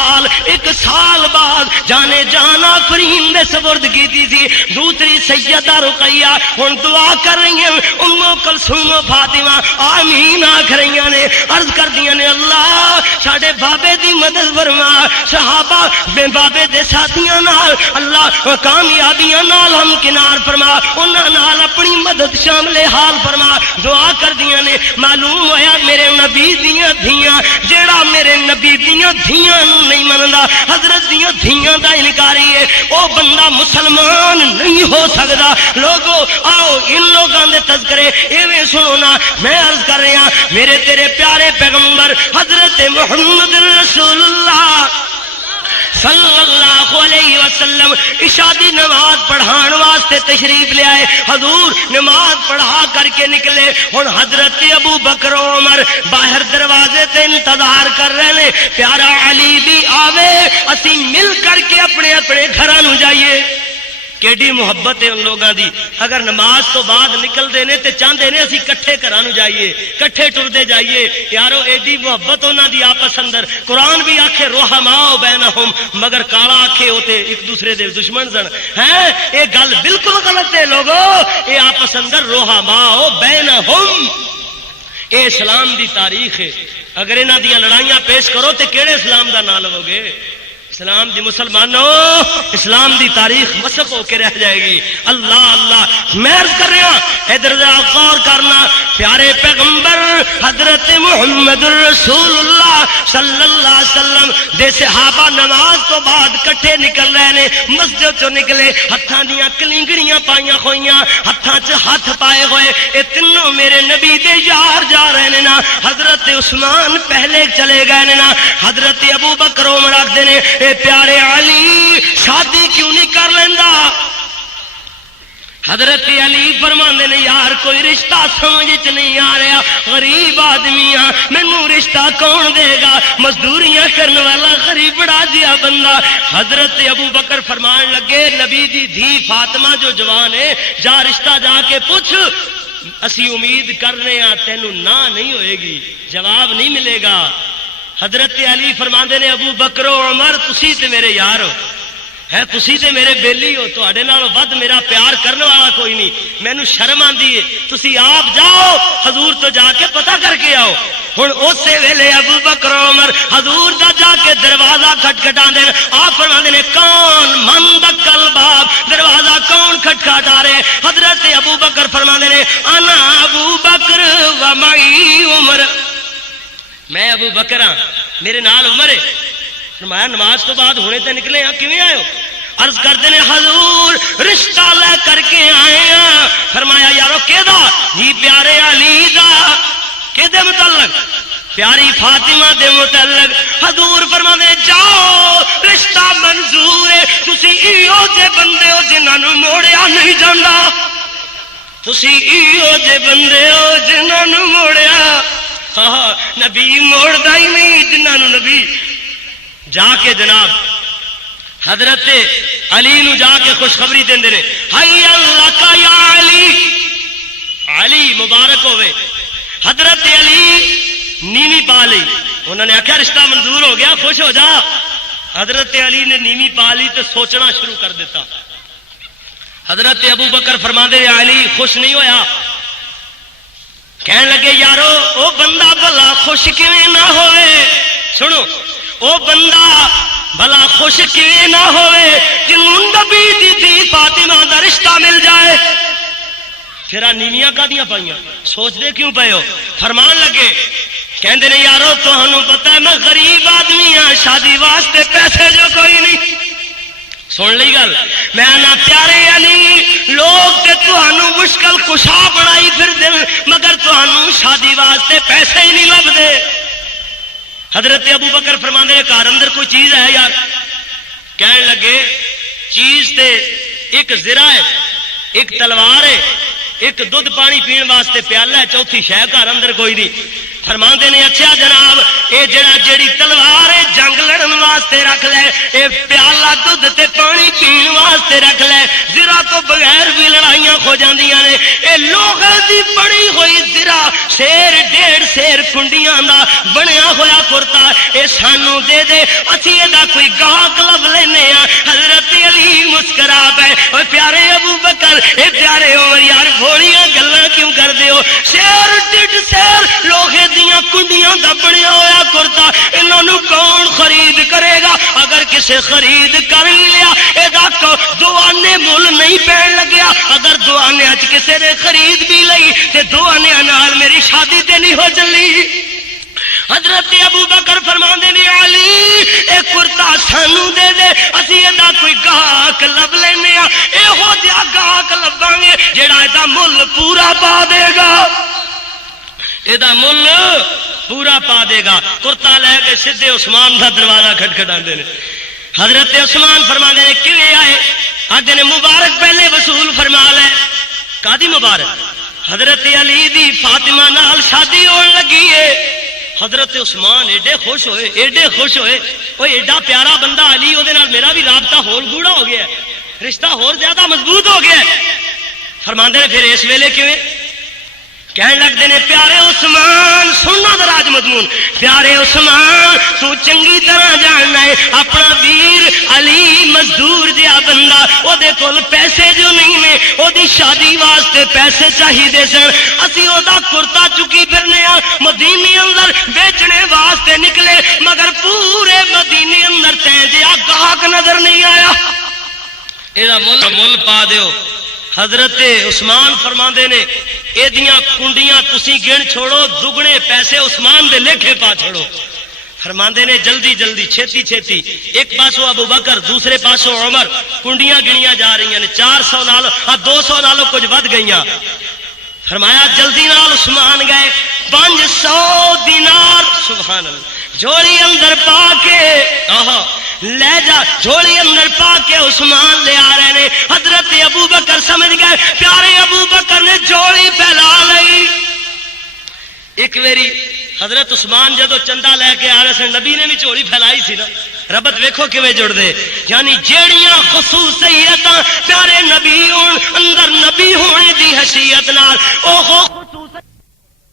ایک سال بعد جانے جانا فریم نے سپرد کی تھی. دوسری سیدہ رقیہ ہن دعا کر رہی ہیں، ام کلثوم و فاطمہ آمین آکھ رہی نے. عرض کر دیا نے اللہ ساڈے بابے دی مدد فرما، صحابہ بے بابے دے ساتھیاں نال اللہ کامیابیاں نال ہم کنار فرما، انہاں نال اپنی مدد شامل حال فرما. دعا کر دیا نے. معلوم ہویا میرے نبی دیاں دھیاں جیڑا میرے نبی دیاں دھیاں نہیں مندا، حضرت دیاں دھیاں دا انکاری ہے، او بندہ مسلمان نہیں ہو سکدا. لوگو آؤ ان لوگاں دے تذکرے ایویں سنو نا. میں عرض کر رہا میرے تیرے پیارے پیغمبر حضرت محمد رسول اللہ صلی اللہ علیہ وسلم عشاء دی نماز پڑھان واسطے تشریف لے آئے. حضور نماز پڑھا کر کے نکلے. ہن حضرت ابو بکر و عمر باہر دروازے تے انتظار کر رہے ہیں، پیارا علی بھی آوے اسی مل کر کے اپنے اپنے گھراں نوں جائیے. کیڑی محبت ہے ان لوگاں دی. اگر نماز تو بعد نکلتے ہیں تو چاہتے ہیں اسی کٹھے گھراں نوں جائیے، کٹھے ٹردے جائیے. یارو ایڈی محبت انہاں دی آپس اندر. قرآن بھی آکھے رحماء بینہم، مگر کالا آکھے ہوتے ایک دوسرے دے دشمن سن. ہیں یہ گل بالکل غلط ہے لوگو. یہ آپس اندر رحماء بینہم، اے اسلام دی تاریخ ہے. اگر انہاں دی لڑائیاں پیش کرو تو کیڑے اسلام دا نام لو گے؟ اسلام دی مسلمانوں اسلام دی تاریخ مسخ ہو کے رہ جائے گی. اللہ اللہ میں عرض کر رہا ادھر غور کرنا. پیارے پیغمبر حضرت محمد رسول اللہ صلی اللہ علیہ وسلم دے صحابہ نماز تو بعد کٹھے نکل رہے نے. مسجد چوں نکلے ہتھاں دیاں کلنگڑیاں پائیاں ہوئیاں، ہتھاں چ ہاتھ پائے ہوئے. اے تینوں میرے نبی دے یار جا رہے نے نا. حضرت عثمان پہلے چلے گئے نے نا. حضرت ابو بکر عمر آکھدے نے اے پیارے علی شادی کیوں نہیں کر لیندا؟ حضرت علی فرماندے نے یار کوئی رشتہ سمجھ چ نہیں آ رہا، غریب آدمی ہاں، مینوں رشتہ کون دے گا؟ مزدوریاں کرنے والا غریب بڑا جیا بندہ. حضرت ابو بکر فرمان لگے نبی دی دھی فاطمہ جو جوان ہے جا رشتہ جا کے پوچھ، اسی امید کر رہے ہیں تینوں نہ نہیں ہوئے گی، جواب نہیں ملے گا. حضرت علی فرماندے نے ابو بکر و عمر تسی تے میرے یار ہو، ہے تسی تے میرے بیلی ہو، تہاڈے نالوں ود میرا پیار کرنے والا کوئی نہیں. مینوں شرم آندی ہے، تسی آپ جاؤ حضور تو جا کے پتہ کر کے آؤ. ہن اسی ویلے ابو بکر و عمر حضور دا جا کے دروازہ کھٹکھٹاندے نے. آپ فرماندے نے کون من بکا الباب، دروازہ کون کھٹکھٹا رہے؟ حضرت ابو بکر فرماندے نے انا ابو بکر و معی عمر، میں ابو بکر ہاں میرے نال عمر ہے۔ فرمایا نماز تو بعد ہونے تے نکلے ہاں، کیویں آئے ہو؟ عرض کرتے ہیں حضور رشتہ لے کر کے آئے ہیں۔ فرمایا یارو کیدا؟ جی پیارے علی دا۔ کدے متعلق؟ پیاری فاطمہ دے متعلق۔ حضور فرماندے جاؤ رشتہ منظور ہے، تسی ایو جے بندے ہو جنہاں نوں موڑیا نہیں جاندا، تسی ایو جے بندے ہو جنہاں نوں موڑیا نبی موڑدا ہی نہیں، جنہاں نوں نبی جا کے جناب حضرت علی نو جا کے خوشخبری دیندے نے، حی اللہ کا یا علی، علی مبارک ہوئے۔ حضرت علی نیوی پا لی، انہوں نے آخیا رشتہ منظور ہو گیا، خوش ہو جا۔ حضرت علی نے نیوی پا لی تو سوچنا شروع کر دیتا۔ حضرت ابو بکر فرماندے علی خوش نہیں ہویا، کہنے لگے یارو او بندہ بھلا خوش کیویں نہ ہوئے، سنو او بندہ بھلا خوش کیویں نہ ہوئے جنوں نبی دی دھی فاطمہ دا رشتہ مل جائے۔ پھر نیویاں کادیاں پائیاں، سوچ دے کیوں پے ہو؟ فرمان لگے کہندے نے یارو تہانوں پتہ ہے میں غریب آدمی ہاں، شادی واسطے پیسے جو کوئی نہیں۔ سن لی گل، میں نا پیارے علی لوگ تے تہانوں مشکل کشا بنائی پھر دل، مگر تہانوں شادی واسطے پیسے ہی نہیں لبدے۔ حضرت ابو بکر فرماندے گھر اندر کوئی چیز ہے یار؟ کہنے لگے چیز تے ایک زرہ ہے، ایک تلوار ہے، ایک دودھ پانی پین واسطے پیالہ ہے، چوتھی شے گھر اندر کوئی نہیں۔ فرماندے نے اچھا جناب اے جیڑی تلوار ہے جنگ لڑن واسطے رکھ لے، اے پیالہ دودھ تے پانی پین واسطے رکھ لے، زرہ تو بغیر بھی لڑائیاں ہو جاندیاں نے۔ اے لوگاں دی بڑی ہوئی زرہ سیر ڈیڑھ سیر کنڈیاں دا بنیا ہویا کرتا، اے سانو دے دے اسی دا کوئی گاہک لب لینے ہاں۔ حضرت علی مسکرا پے، او پیارے ابو بکر اے پیارے عمر یار بھوڑیاں گلاں کیوں کر دیو؟ سیر ڈیڑھ سیر لوہے دیاں کنڈیاں دا بنیا ہویا کرتا، انہاں نوں کون خرید کرے گا؟ اگر کسے خرید کر لیا اے دا دوانے مول نہیں پین لگیا، اگر دوانے اچ کسے نے خرید بھی لئی تے دوانے نال میری شادی تے نہیں ہو چلی۔ حضرت ابو بکر فرماندے نے علی اے کرتا سانو دے دے، اسی دا کوئی گاہک لب لینے ہاں، ایہو جہا گاہک لباں گے جیڑا دا مل پورا پا دے گا، ایدا مل پورا پا دے گا۔ کرتا لے کے سیدھے عثمان دا دروازہ کھٹکھٹاندے نے۔ حضرت عثمان فرماندے نے کیویں آئے؟ آدھے نے مبارک پہلے وصول فرما لے۔ کادی مبارک؟ حضرت علی دی فاطمہ نال شادی ہون لگی ہے۔ حضرت عثمان ایڈے خوش ہوئے، ایڈے خوش ہوئے، وہ ایڈا پیارا بندہ علی، وہ میرا بھی رابطہ ہور گوڑا ہو گیا ہے، رشتہ ہور زیادہ مضبوط ہو گیا ہے۔ فرماندے نے پھر اس ویلے کیویں؟ کہنے لگتے نے پیارے عثمان، سننا دراج مضمون، پیارے عثمان تو چنگی طرح جاننا ہے اپنا ویر علی مزدور جہا بندہ، وہ دے کول پیسے جو نہیں نے، وہ دی شادی واسطے پیسے چاہیے سن، اسی وہ دا کرتا چکی پھرنے ہاں، مدینے اندر بیچنے واسطے نکلے، مگر پورے مدینے اندر تے جہا گاہک نظر نہیں آیا۔ یہ مل پا دیو۔ حضرت عثمان فرماندے نے ایدیاں کنڈیاں تسی گن چھوڑو، دگنے پیسے عثمان دے لیکھے پا چھوڑو۔ فرماندے نے جلدی جلدی چھیتی چھیتی، ایک پاسو ابو بکر دوسرے پاسو عمر، کنڈیاں گنیاں جا رہی ہیں، 400 نالو 200 نالو کچھ ود گئیاں۔ فرمایا جلدی نال عثمان گئے، 500 دینار سبحان اللہ جھولی اندر پا کے لے جا، جھولی اندر پا کے عثمان لے آ رہے ہیں۔ حضرت ابو بکر سمجھ گئے، پیارے ابو بکر نے جھولی پھیلا لئی۔ ایک ویری حضرت عثمان جدو چندہ لے کے آ رہے سن، نبی نے بھی جھولی پھیلائی سی نا، ربط ویکھو کیویں جڑ دے، یعنی جیڑیاں خصوصیتاں پیارے نبی اندر نبی ہونے دی حیثیت نال اوہ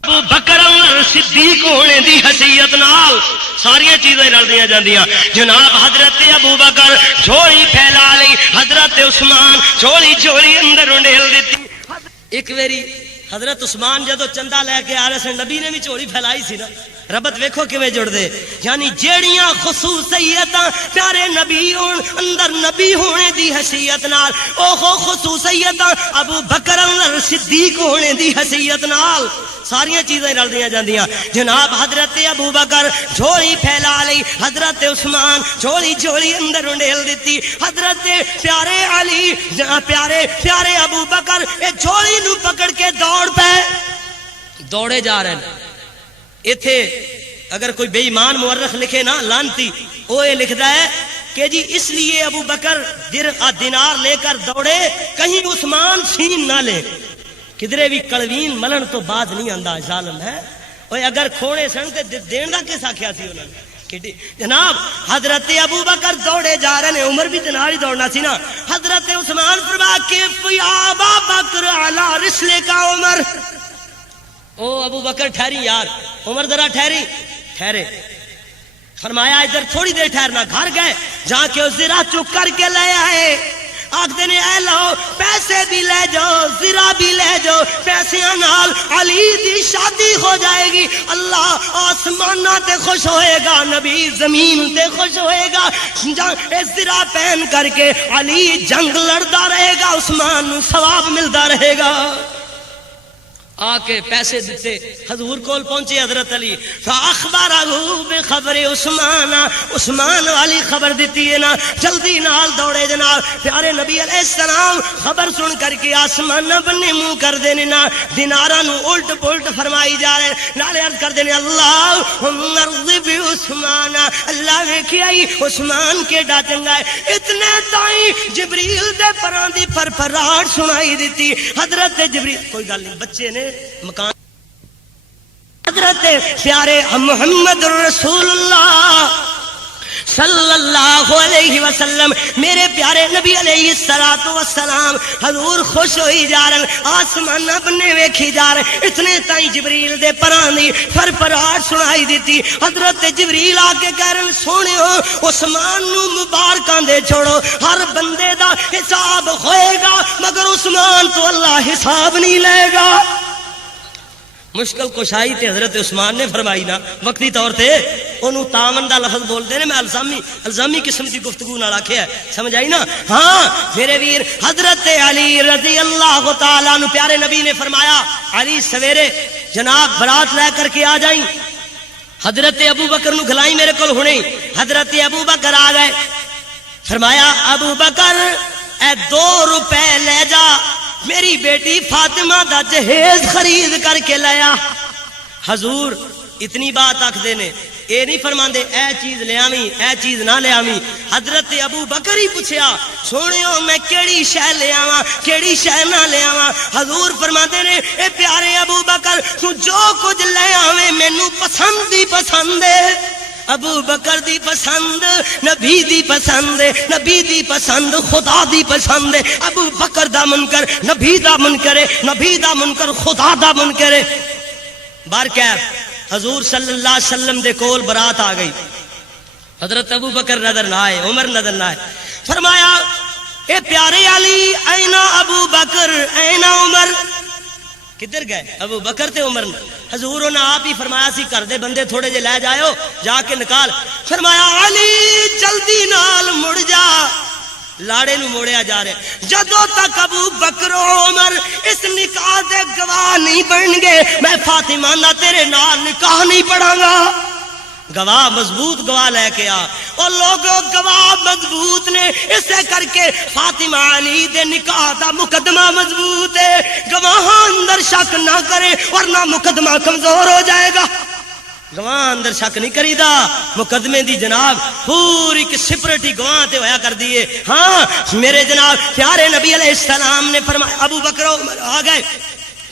ابو بکر عمر صدیق ہونے دی حیثیت نال ساری چیزیں رلدیاں جاندیاں۔ جناب حضرت ابو بکر جھولی پھیلا لی، حضرت عثمان جھولی اندر انڈیل دیتی۔ ایک ویری حضرت عثمان جدو چندہ لے کے آ رہے سن، نبی نے بھی جھولی پھیلائی سی نا، ربط ویکھو کیویں جڑ دے، یعنی جیڑیاں خصوصیتاں پیارے نبی ہون اندر نبی ہونے دی حیثیت نال، اوہ خصوصیتاں ابو بکر اندر صدیق ہونے دی حیثیت نال ساریاں چیزیں رلدیاں جاندیاں۔ جناب حضرت ابو بکر جھولی پھیلا لئی، حضرت عثمان جھولی جھولی اندر انڈیل دیتی، حضرت پیارے علی پیارے ابو بکر اے جھولی نو پکڑ کے دوڑ پے، دوڑے جا رہے ہیں۔ ایتھے اگر کوئی بے ایمان مورخ لکھے نا لانتی، وہ یہ لکھتا ہے کہ جی اس لیے ابو بکر دینار لے کر دوڑے کہیں عثمان چھین نہ لے، کدھرے بھی کڑوین ملن تو بعد نہیں آندا ظالم ہے، اور اگر کھونے سن تے دین دا کیسا کیا سی انہوں نے۔ جناب حضرت ابو بکر دوڑے جا رہے ہیں، عمر بھی دینار ہی دوڑنا سی نا۔ حضرت عثمان فرما کے یا ابا بکر علی رسلے کا عمر، او ابو بکر ٹھہری یار، عمر ذرا ٹھہرے، فرمایا ادھر تھوڑی دیر ٹھہرنا، گھر گئے جا کے زرا چک کر کے لے آئے، آخدے نے اے لو پیسے بھی لے جاؤ زرا بھی لے جاؤ، پیسیاں نال علی دی شادی ہو جائے گی، اللہ آسمانہ تے خوش ہوئے گا، نبی زمین تے خوش ہوئے گا، زرا پہن کر کے علی جنگ لڑتا رہے گا، عثمان نو ثواب ملتا رہے گا۔ آ کے پیسے دیتے، حضور کول پہنچے حضرت علی، فاخبرہ بخبر عثمان والی خبر دیتی ہے نا، جلدی نال دوڑے جناب پیارے نبی علیہ السلام خبر سن کر کے آسمان بننے منہ کر دینے نا، دیناراں نو الٹ پلٹ فرمائی جا رہے، نالے عرض کر دینے اللہم ارضی بی عثمان، اللہ ویکھی آئی عثمان کے ڈا چنگا ہے۔ اتنے تائیں جبریل دے پران دی پھرپھراہٹ سنائی دیتی، حضرت جبریل کوئی گل نہیں، بچے نے مکان، حضرت پیارے محمد رسول اللہ صلی اللہ علیہ وسلم میرے پیارے نبی علیہ السلام حضور خوش ہوئی جا رہے، آسمان بننے ویکھی جا رہے، اتنے تائیں جبریل دے پران دی پھرپھراہٹ سنائی دیتی، حضرت جبریل آ کے کہہ رہے سونے ہو عثمان نو مبارکاں دے چھوڑو، ہر بندے دا حساب ہوئے گا مگر عثمان تو اللہ حساب نہیں لے گا۔ مشکل کشائی تے حضرت عثمان نے فرمائی نا، وقتی طور تے انہوں تامن دا لفظ بولتے ہیں، میں الزامی قسم کی گفتگو نہ رکھے ہے، سمجھ آئی نا؟ ہاں میرے ویر حضرت علی رضی اللہ تعالیٰ عنہ پیارے نبی نے فرمایا علی سویرے جناب برات لے کر کے آ جائیں، حضرت ابو بکر نو گھلائی میرے کول ہونے، حضرت ابو بکر آ گئے، فرمایا ابو بکر اے 2 روپے لے جا، میری بیٹی فاطمہ دا جہیز خرید کر کے لیا۔ حضور اتنی بات آکھ دینے، اے نہیں فرماندے اے چیز لے آویں اے چیز نہ لے آویں، حضرت ابو بکر ہی پوچھیا سونیو میں کیڑی شے لے آواں کیڑی شے نہ لے آواں، حضور فرماندے نے اے پیارے ابو بکر تو جو کچھ لے آویں مینوں پسند ہی پسند ہے، ابو بکر دی پسند نبی دی پسند، نبی دی پسند خدا دی پسند، ابو بکر دا منکر نبی دا منکر، نبی دا منکر خدا دا منکر۔ بارکہ حضور صلی اللہ علیہ وسلم دے کول برات آ گئی، حضرت ابو بکر نظر نہ آئے، عمر نظر نہ آئے، فرمایا اے پیارے علی این ابو بکر این عمر، کدھر گئے ابو بکر تے عمر؟ حضور نے آپ ہی فرمایا سی کر دے بندے تھوڑے جے لے جائیو جا کے نکال، فرمایا علی جلدی نال مڑ جا، لاڑے نو موڑیا جا رہے، جدوں تک ابو بکر و عمر اس نکاح دے گواہ نہیں بن گے میں فاطمہ نہ تیرے نال نکاح نہیں پڑھاں گا۔ گواہ مضبوط گواہ لے کے آ، اور لوگوں گواہ مضبوط نے، اسے کر کے فاطمہ علی دے نکاح دا مقدمہ مضبوط ہے، گواہ اندر شک نہ کرے ورنہ مقدمہ کمزور ہو جائے گا۔ گواہ اندر شک نہیں کری دا، مقدمے دی جناب پوری کی سپرٹی گواہ تے ہویا کر دیئے۔ ہاں میرے جناب پیارے نبی علیہ السلام نے فرمایا ابو بکر عمر آ گئے،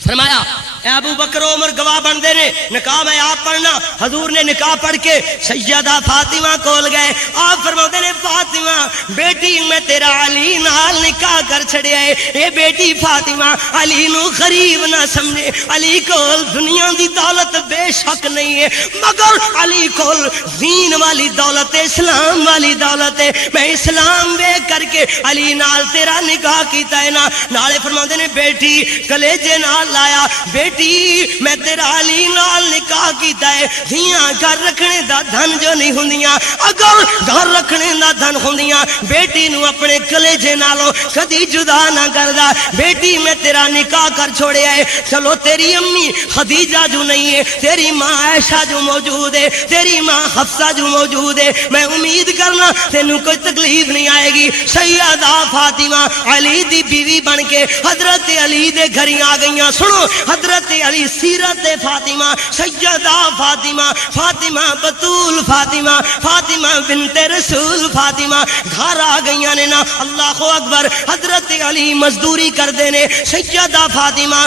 فرمایا اے ابو بکر عمر گواہ بن دے نے، نکاح میں آپ پڑھنا، حضور نے نکاح پڑھ کے سیدہ فاطمہ کول گئے، آپ فرماتے نے فاطمہ بیٹی میں تیرا علی نال نکاح کر چھڑیا ہے، اے بیٹی فاطمہ علی نو غریب نہ سمجھے، علی کول دنیا دی دولت بے شک نہیں ہے مگر علی کول دین والی دولت ہے، اسلام والی دولت ہے، میں اسلام بے کر کے علی نال تیرا نکاح کیتا ہے نا، نالے فرماتے نے بیٹی کلیجے نال لایا، بیٹی بیٹی میں تیرا علی نال نکاح کیتا ہے، دھیاں گھر رکھنے دا دھن جو نہیں ہوندیاں، اگر گھر رکھنے دا دھن ہوندیاں بیٹی نو اپنے کلیجے نالوں کدی جدا نہ کردا۔ بیٹی میں تیرا نکاح کر چھوڑیا ہے، چلو تیری امی خدیجہ جو نہیں ہے، تیری ماں عائشہ جو موجود ہے، تیری ماں حفصہ جو موجود ہے، میں امید کرنا تینوں کوئی تکلیف نہیں آئے گی۔ سیدہ فاطمہ علی دی بیوی بن کے حضرت علی دے گھری آ گئیاں۔ سنو حضرت علی سیرت فاطمہ، سیدہ فاطمہ، فاطمہ بطول فاطمہ، فاطمہ بنت رسول فاطمہ گھر آ گئیاں نے نا۔ اللہ اکبر۔ حضرت علی مزدوری کر دینے، سیدہ فاطمہ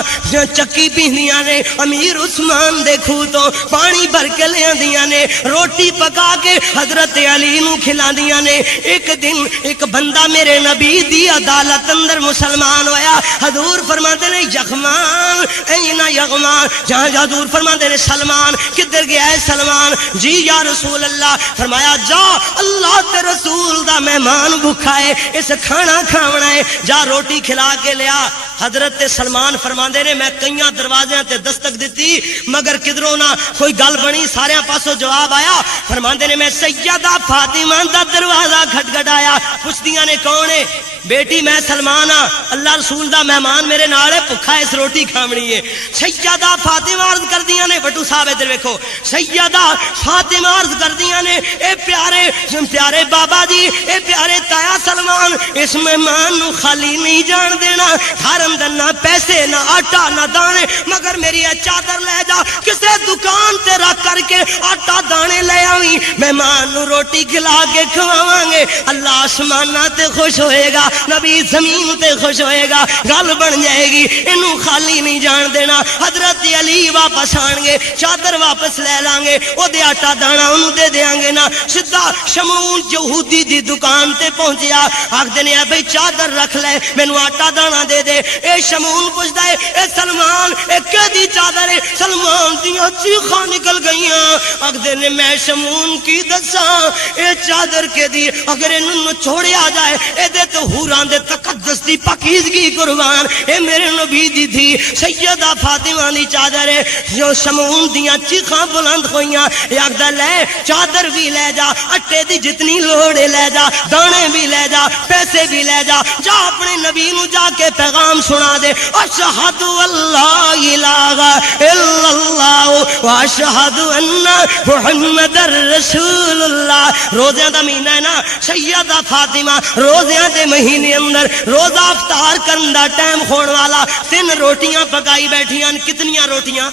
چکی پیندیاں نے، امیر عثمان دے کھو تو پانی بھر کے لیاندیاں نے، روٹی پکا کے حضرت علی نو کھلاندیاں نے۔ ایک دن ایک بندہ میرے نبی دی عدالت اندر مسلمان ہویا، حضور فرماتے نے یغمان اینا یغمان، جہاں حضور فرماتے نے سلمان کدھر گیا ہے سلمان؟ جی یا رسول اللہ۔ فرمایا جا اللہ تے رسول دا مہمان بھوکا ہے، اس کھانا کھاونا ہے، جا روٹی کھلا کے لیا۔ حضرت سلمان فرماندے نے میں کئیاں دروازیاں تے دستک دیتی مگر کدھروں نہ کوئی گل بنی، سارے پاسوں جواب آیا۔ فرماندے نے میں سیدہ فاطمہ دا دروازہ کھٹکھٹایا، پوچھدیاں نے کون ہے؟ بیٹی میں سلمان ہاں، اللہ رسول دا مہمان میرے نال ہے، بھکھا اس روٹی کھاونی ہے۔ سیدہ فاطمہ عرض کردیاں نے، بٹو صاحب ادھر ویکھو، سیدہ فاطمہ عرض کردیاں نے اے پیارے بابا جی، اے پیارے تایا سلمان، اس مہمان نو خالی نہیں جان دینا، گھر اندر نہ پیسے نہ آٹا نہ دانے، مگر میری چادر لے جا کسے دکان تے رکھ کر کے آٹا دانے لے آویں، مہمان نو روٹی کھلا کے کھواواں گے، اللہ آسماناں تے خوش ہوئے گا، نبی زمین تے خوش ہوئے گا، گل بن جائے گی، انہوں خالی نہیں جان دینا۔ حضرت علی واپس آن گے، چادر واپس لے لیں گے، او دے آٹا دانا انہوں دے دیاں گے نا۔ سدھا شمعون یہودی دی دکان تے پہنچیا، آکھدے نے بھئی چادر رکھ لے، مینوں آٹا دانا دے دے۔ اے شمعون پوچھدا ہے اے سلمان اے کدی چادر ہے؟ سلمان دیاں چیخاں نکل گئیاں، آکھدے نے میں شمعون کی دساں اے چادر کے دی، اگر انہوں چھوڑیا جائے اے دے تو حوراں دے تقدس دی پاکیزگی قربان، اے میرے نبی دی تھی سیدہ فاطمہ دی چادر ہے۔ جو شمعون دیاں چیخاں بلند ہوئیاں، اے آکھدا لے چادر بھی لے جا، اٹے دی جتنی لوڑ ہے لے جا، دانے بھی لے جا، پیسے بھی لے جا، جا اپنے نبی نو جا کے پیغام سنا دے، اشہد اللہ الہ الا اللہ واشہد ان محمد رسول اللہ۔ روزیاں دا مہینہ ہے نا، سیدہ فاطمہ روزیاں دے مہینے اندر روزہ افطار کرن دا ٹائم ہون والا 3 روٹیاں پکائی بیٹھیاں۔ کتنیاں روٹیاں؟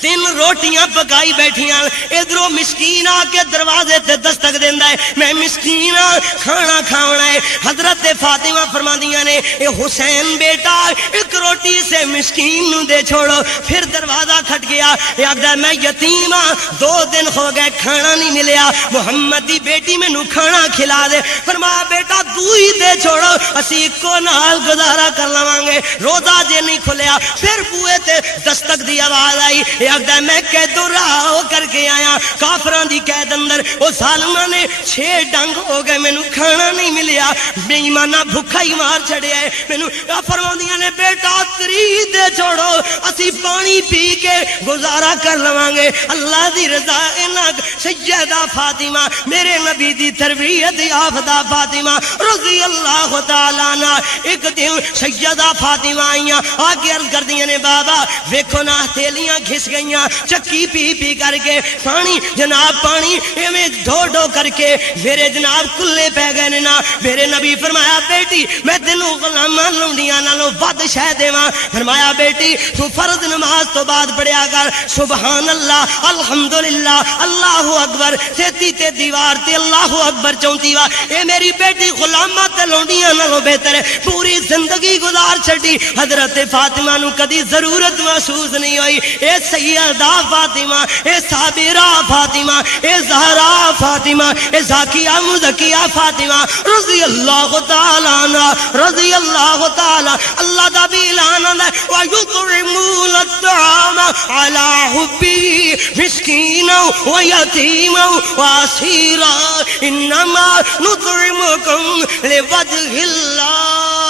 3 روٹیاں پکائی بیٹھیاں۔ ادھروں مسکین آ کے دروازے تے دستک دیندا ہے، میں مسکین کھانا کھاونا ہے۔ حضرت فاطمہ فرماندیاں نے اے حسین بیٹا ایک روٹی سے مسکین نو دے چھوڑو۔ پھر دروازہ کھٹ گیا، اے آکھدا میں یتیم ہاں، 2 دن ہو گئے کھانا نہیں ملیا، محمد دی بیٹی مینوں کھانا کھلا دے۔ فرمایا بیٹا دوئی دے چھوڑو، اسی کو نال گزارا کر لواں گے، روزہ جے نہیں کھلیا۔ پھر بوئے تے دستک دی آواز آئی، آگدا میں قیدوں رہا ہو کر کے آیا، کافران دی قید اندر وہ ظالمہ نے 6 ڈنگ ہو گئے، میں نو کھانا نہیں ملیا، بے ایمانہ بھکھا ہی مار چھڑے آئے۔ میں نو فرماندیاں نے بیٹا 3 دے چھوڑو، اسی پانی پی کے گزارا کر لوانگے، اللہ دی رضا انک۔ سیدہ فاطمہ میرے نبی دی تربیت یافتہ فاطمہ رضی اللہ تعالیٰ عنہ، ایک دن سیدہ فاطمہ آئیاں آگے عرض کر دیا نے بابا ویکھو نا تیلیاں گھس گئیاں، چکی پی پی کر کے پانی جناب پانی ایویں ڈھو ڈھو کر کے میرے جناب کلے پہ گئے نا۔ میرے نبی فرمایا بیٹی میں تینوں غلاماں لونڈیاں نالوں ود شے دیواں، فرمایا بیٹی تو فرض نماز تو بعد پڑھیا کر سبحان اللہ الحمدللہ اللہ اکبر 33 دیوار تے اللہ اکبر 34 بار۔ اے میری بیٹی غلاماں تے لونڈیاں نالوں بہتر ہے، پوری زندگی گزار چھڈی، حضرت فاطمہ نو کدی ضرورت محسوس نہیں ہوئی۔ اے سیدہ فاطمہ، اے صابرہ فاطمہ، اے زہرا فاطمہ، اے زاکیہ مزکیہ فاطمہ رضی اللہ تعالی عنہ، رضی اللہ تعالی۔ اللہ دا بھی اعلان ہے وَيُطْعِمُونَ الطَّعَامَ عَلَىٰ حُبِّهِ مِسْكِينًا وَيَتِيمًا وَأَسِيرًا إِنَّمَا نُطْعِمُكُمْ لِوَجْهِ اللَّهِ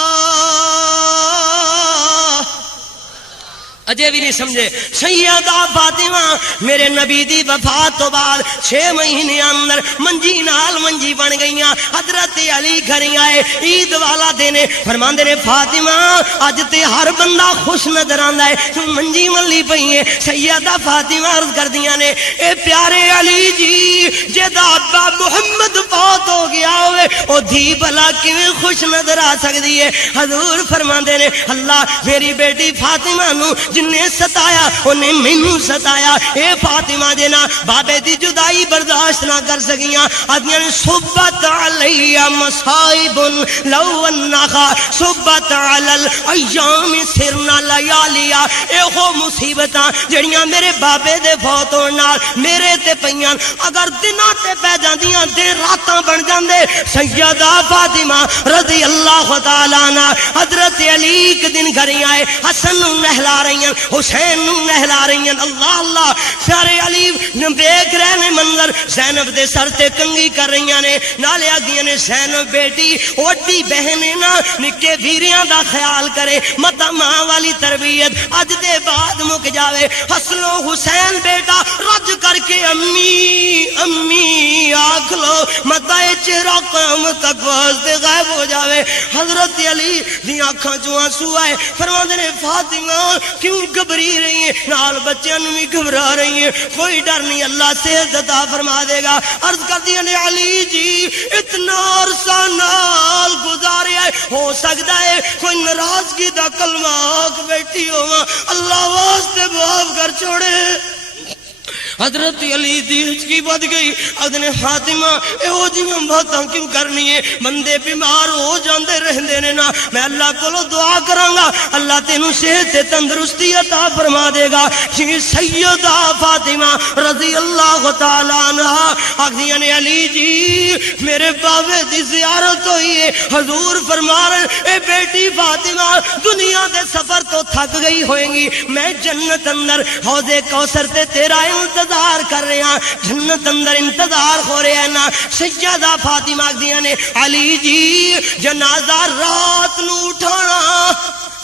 اجے بھی نہیں سمجھے سیدہ فاطمہ میرے نبی دی وفات تو بعد 6 مہینے اندر منجی نال منجی بن گئیاں. حضرت علی گھر آئے عید والا دن فرماندے نے فاطمہ اج تے ہر بندہ خوش نظر آندا ہے تو منجی ملی پئی ہے. سیدہ فاطمہ عرض کردیاں نے اے پیارے علی جی جدا ابا محمد فوت ہو گیا ہوئے او دھی بھلا کیویں خوش نظر آ سکدی ہے. حضور فرماندے نے اللہ میری بیٹی فاطمہ نو جن نے ستایا انہیں مینوں ستایا. اے فاطمہ دے نا بابے دی جدائی برداشت نہ کر سکیاں. آدمیاں نے صبت علی مصائب لو انخا صبت علی الایام سرنا لیالیا. اے ہو مصیبتاں جڑیاں میرے بابے دے فوت ہون نال میرے تے پیاں اگر دناں تے پے جاندیاں دے راتاں بن جاندے. سیدہ فاطمہ رضی اللہ تعالی عنہ حضرت علی ایک دن گھر آئے حسن نو نہلا رہی حسین نو نہلا رہی ہیں. اللہ اللہ پیارے علی دیکھ رہے نے منظر زینب دے سر تے کنگھی کر رہی نے نالے آگیاں نے زینب بیٹی وڈی بہن نا نکے ویریاں دا خیال کرے متا ماں والی تربیت اج دے بعد مک جاوے. حسن و حسین بیٹا رج کر کے امی امی آکھ لو متا اے چہرہ قیامت تک واسطے غائب ہو جاوے. حضرت علی دی آنکھاں چوں آنسو آئے فرماندے نے فاطمہ کیوں گھبری رہی ہیں نال بچیاں نوں بھی گھبرا رہی ہیں. کوئی ڈر نہیں اللہ صحت عطا فرما دے گا. عرض کر دیا نے علی جی اتنا عرصہ نال گزاریا ہو سکتا ہے کوئی ناراضگی دا کلمہ آکھ بیٹھی ہو اللہ واسطے معاف کر چھوڑے. حضرت علی دی ہچکی بد گئی. ادنے فاطمہ ایہو جیاں باتاں کیوں کرنی ہے بندے بیمار ہو جاندے رہندے نے نا میں اللہ کولو دعا کراں گا اللہ تینوں صحت تے تندرستی عطا فرما دے گا. جی سیدہ فاطمہ رضی اللہ تعالی عنہا آکھدیاں نے علی جی میرے بابے دی زیارت ہوئی ہے. حضور فرما رہے اے بیٹی فاطمہ دنیا دے سفر تو تھک گئی ہوئیں گی میں جنت اندر حوض کوثر تے تیرا انتظار کر رہے ہیں جنت اندر انتظار ہو رہے ہیں نا. سیدہ فاطمہ دیا نے علی جی جنازہ رات نو اٹھانا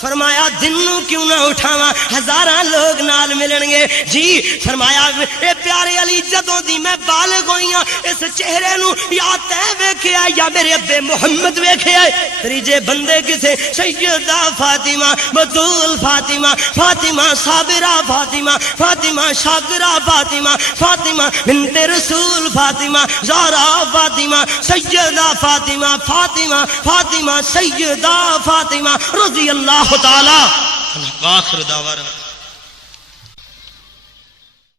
فرمایا دن نو کیوں نہ اٹھاواں ہزاراں لوگ نال ملن گے. جی فرمایا اے پیارے علی جدوں دی میں بالغ ہوئی ہاں اس چہرے نو یا تے ویکھیا یا میرے ابے محمد ویکھیا تریجے بندے کسے. سیدہ فاطمہ بطول فاطمہ فاطمہ صابرہ فاطمہ فاطمہ شاکرہ فاطمہ فاطمہ بنت رسول فاطمہ زہرا فاطمہ سیدہ فاطمہ فاطمہ فاطمہ سیدہ فاطمہ رضی اللہ تعالی. آخر دعوانا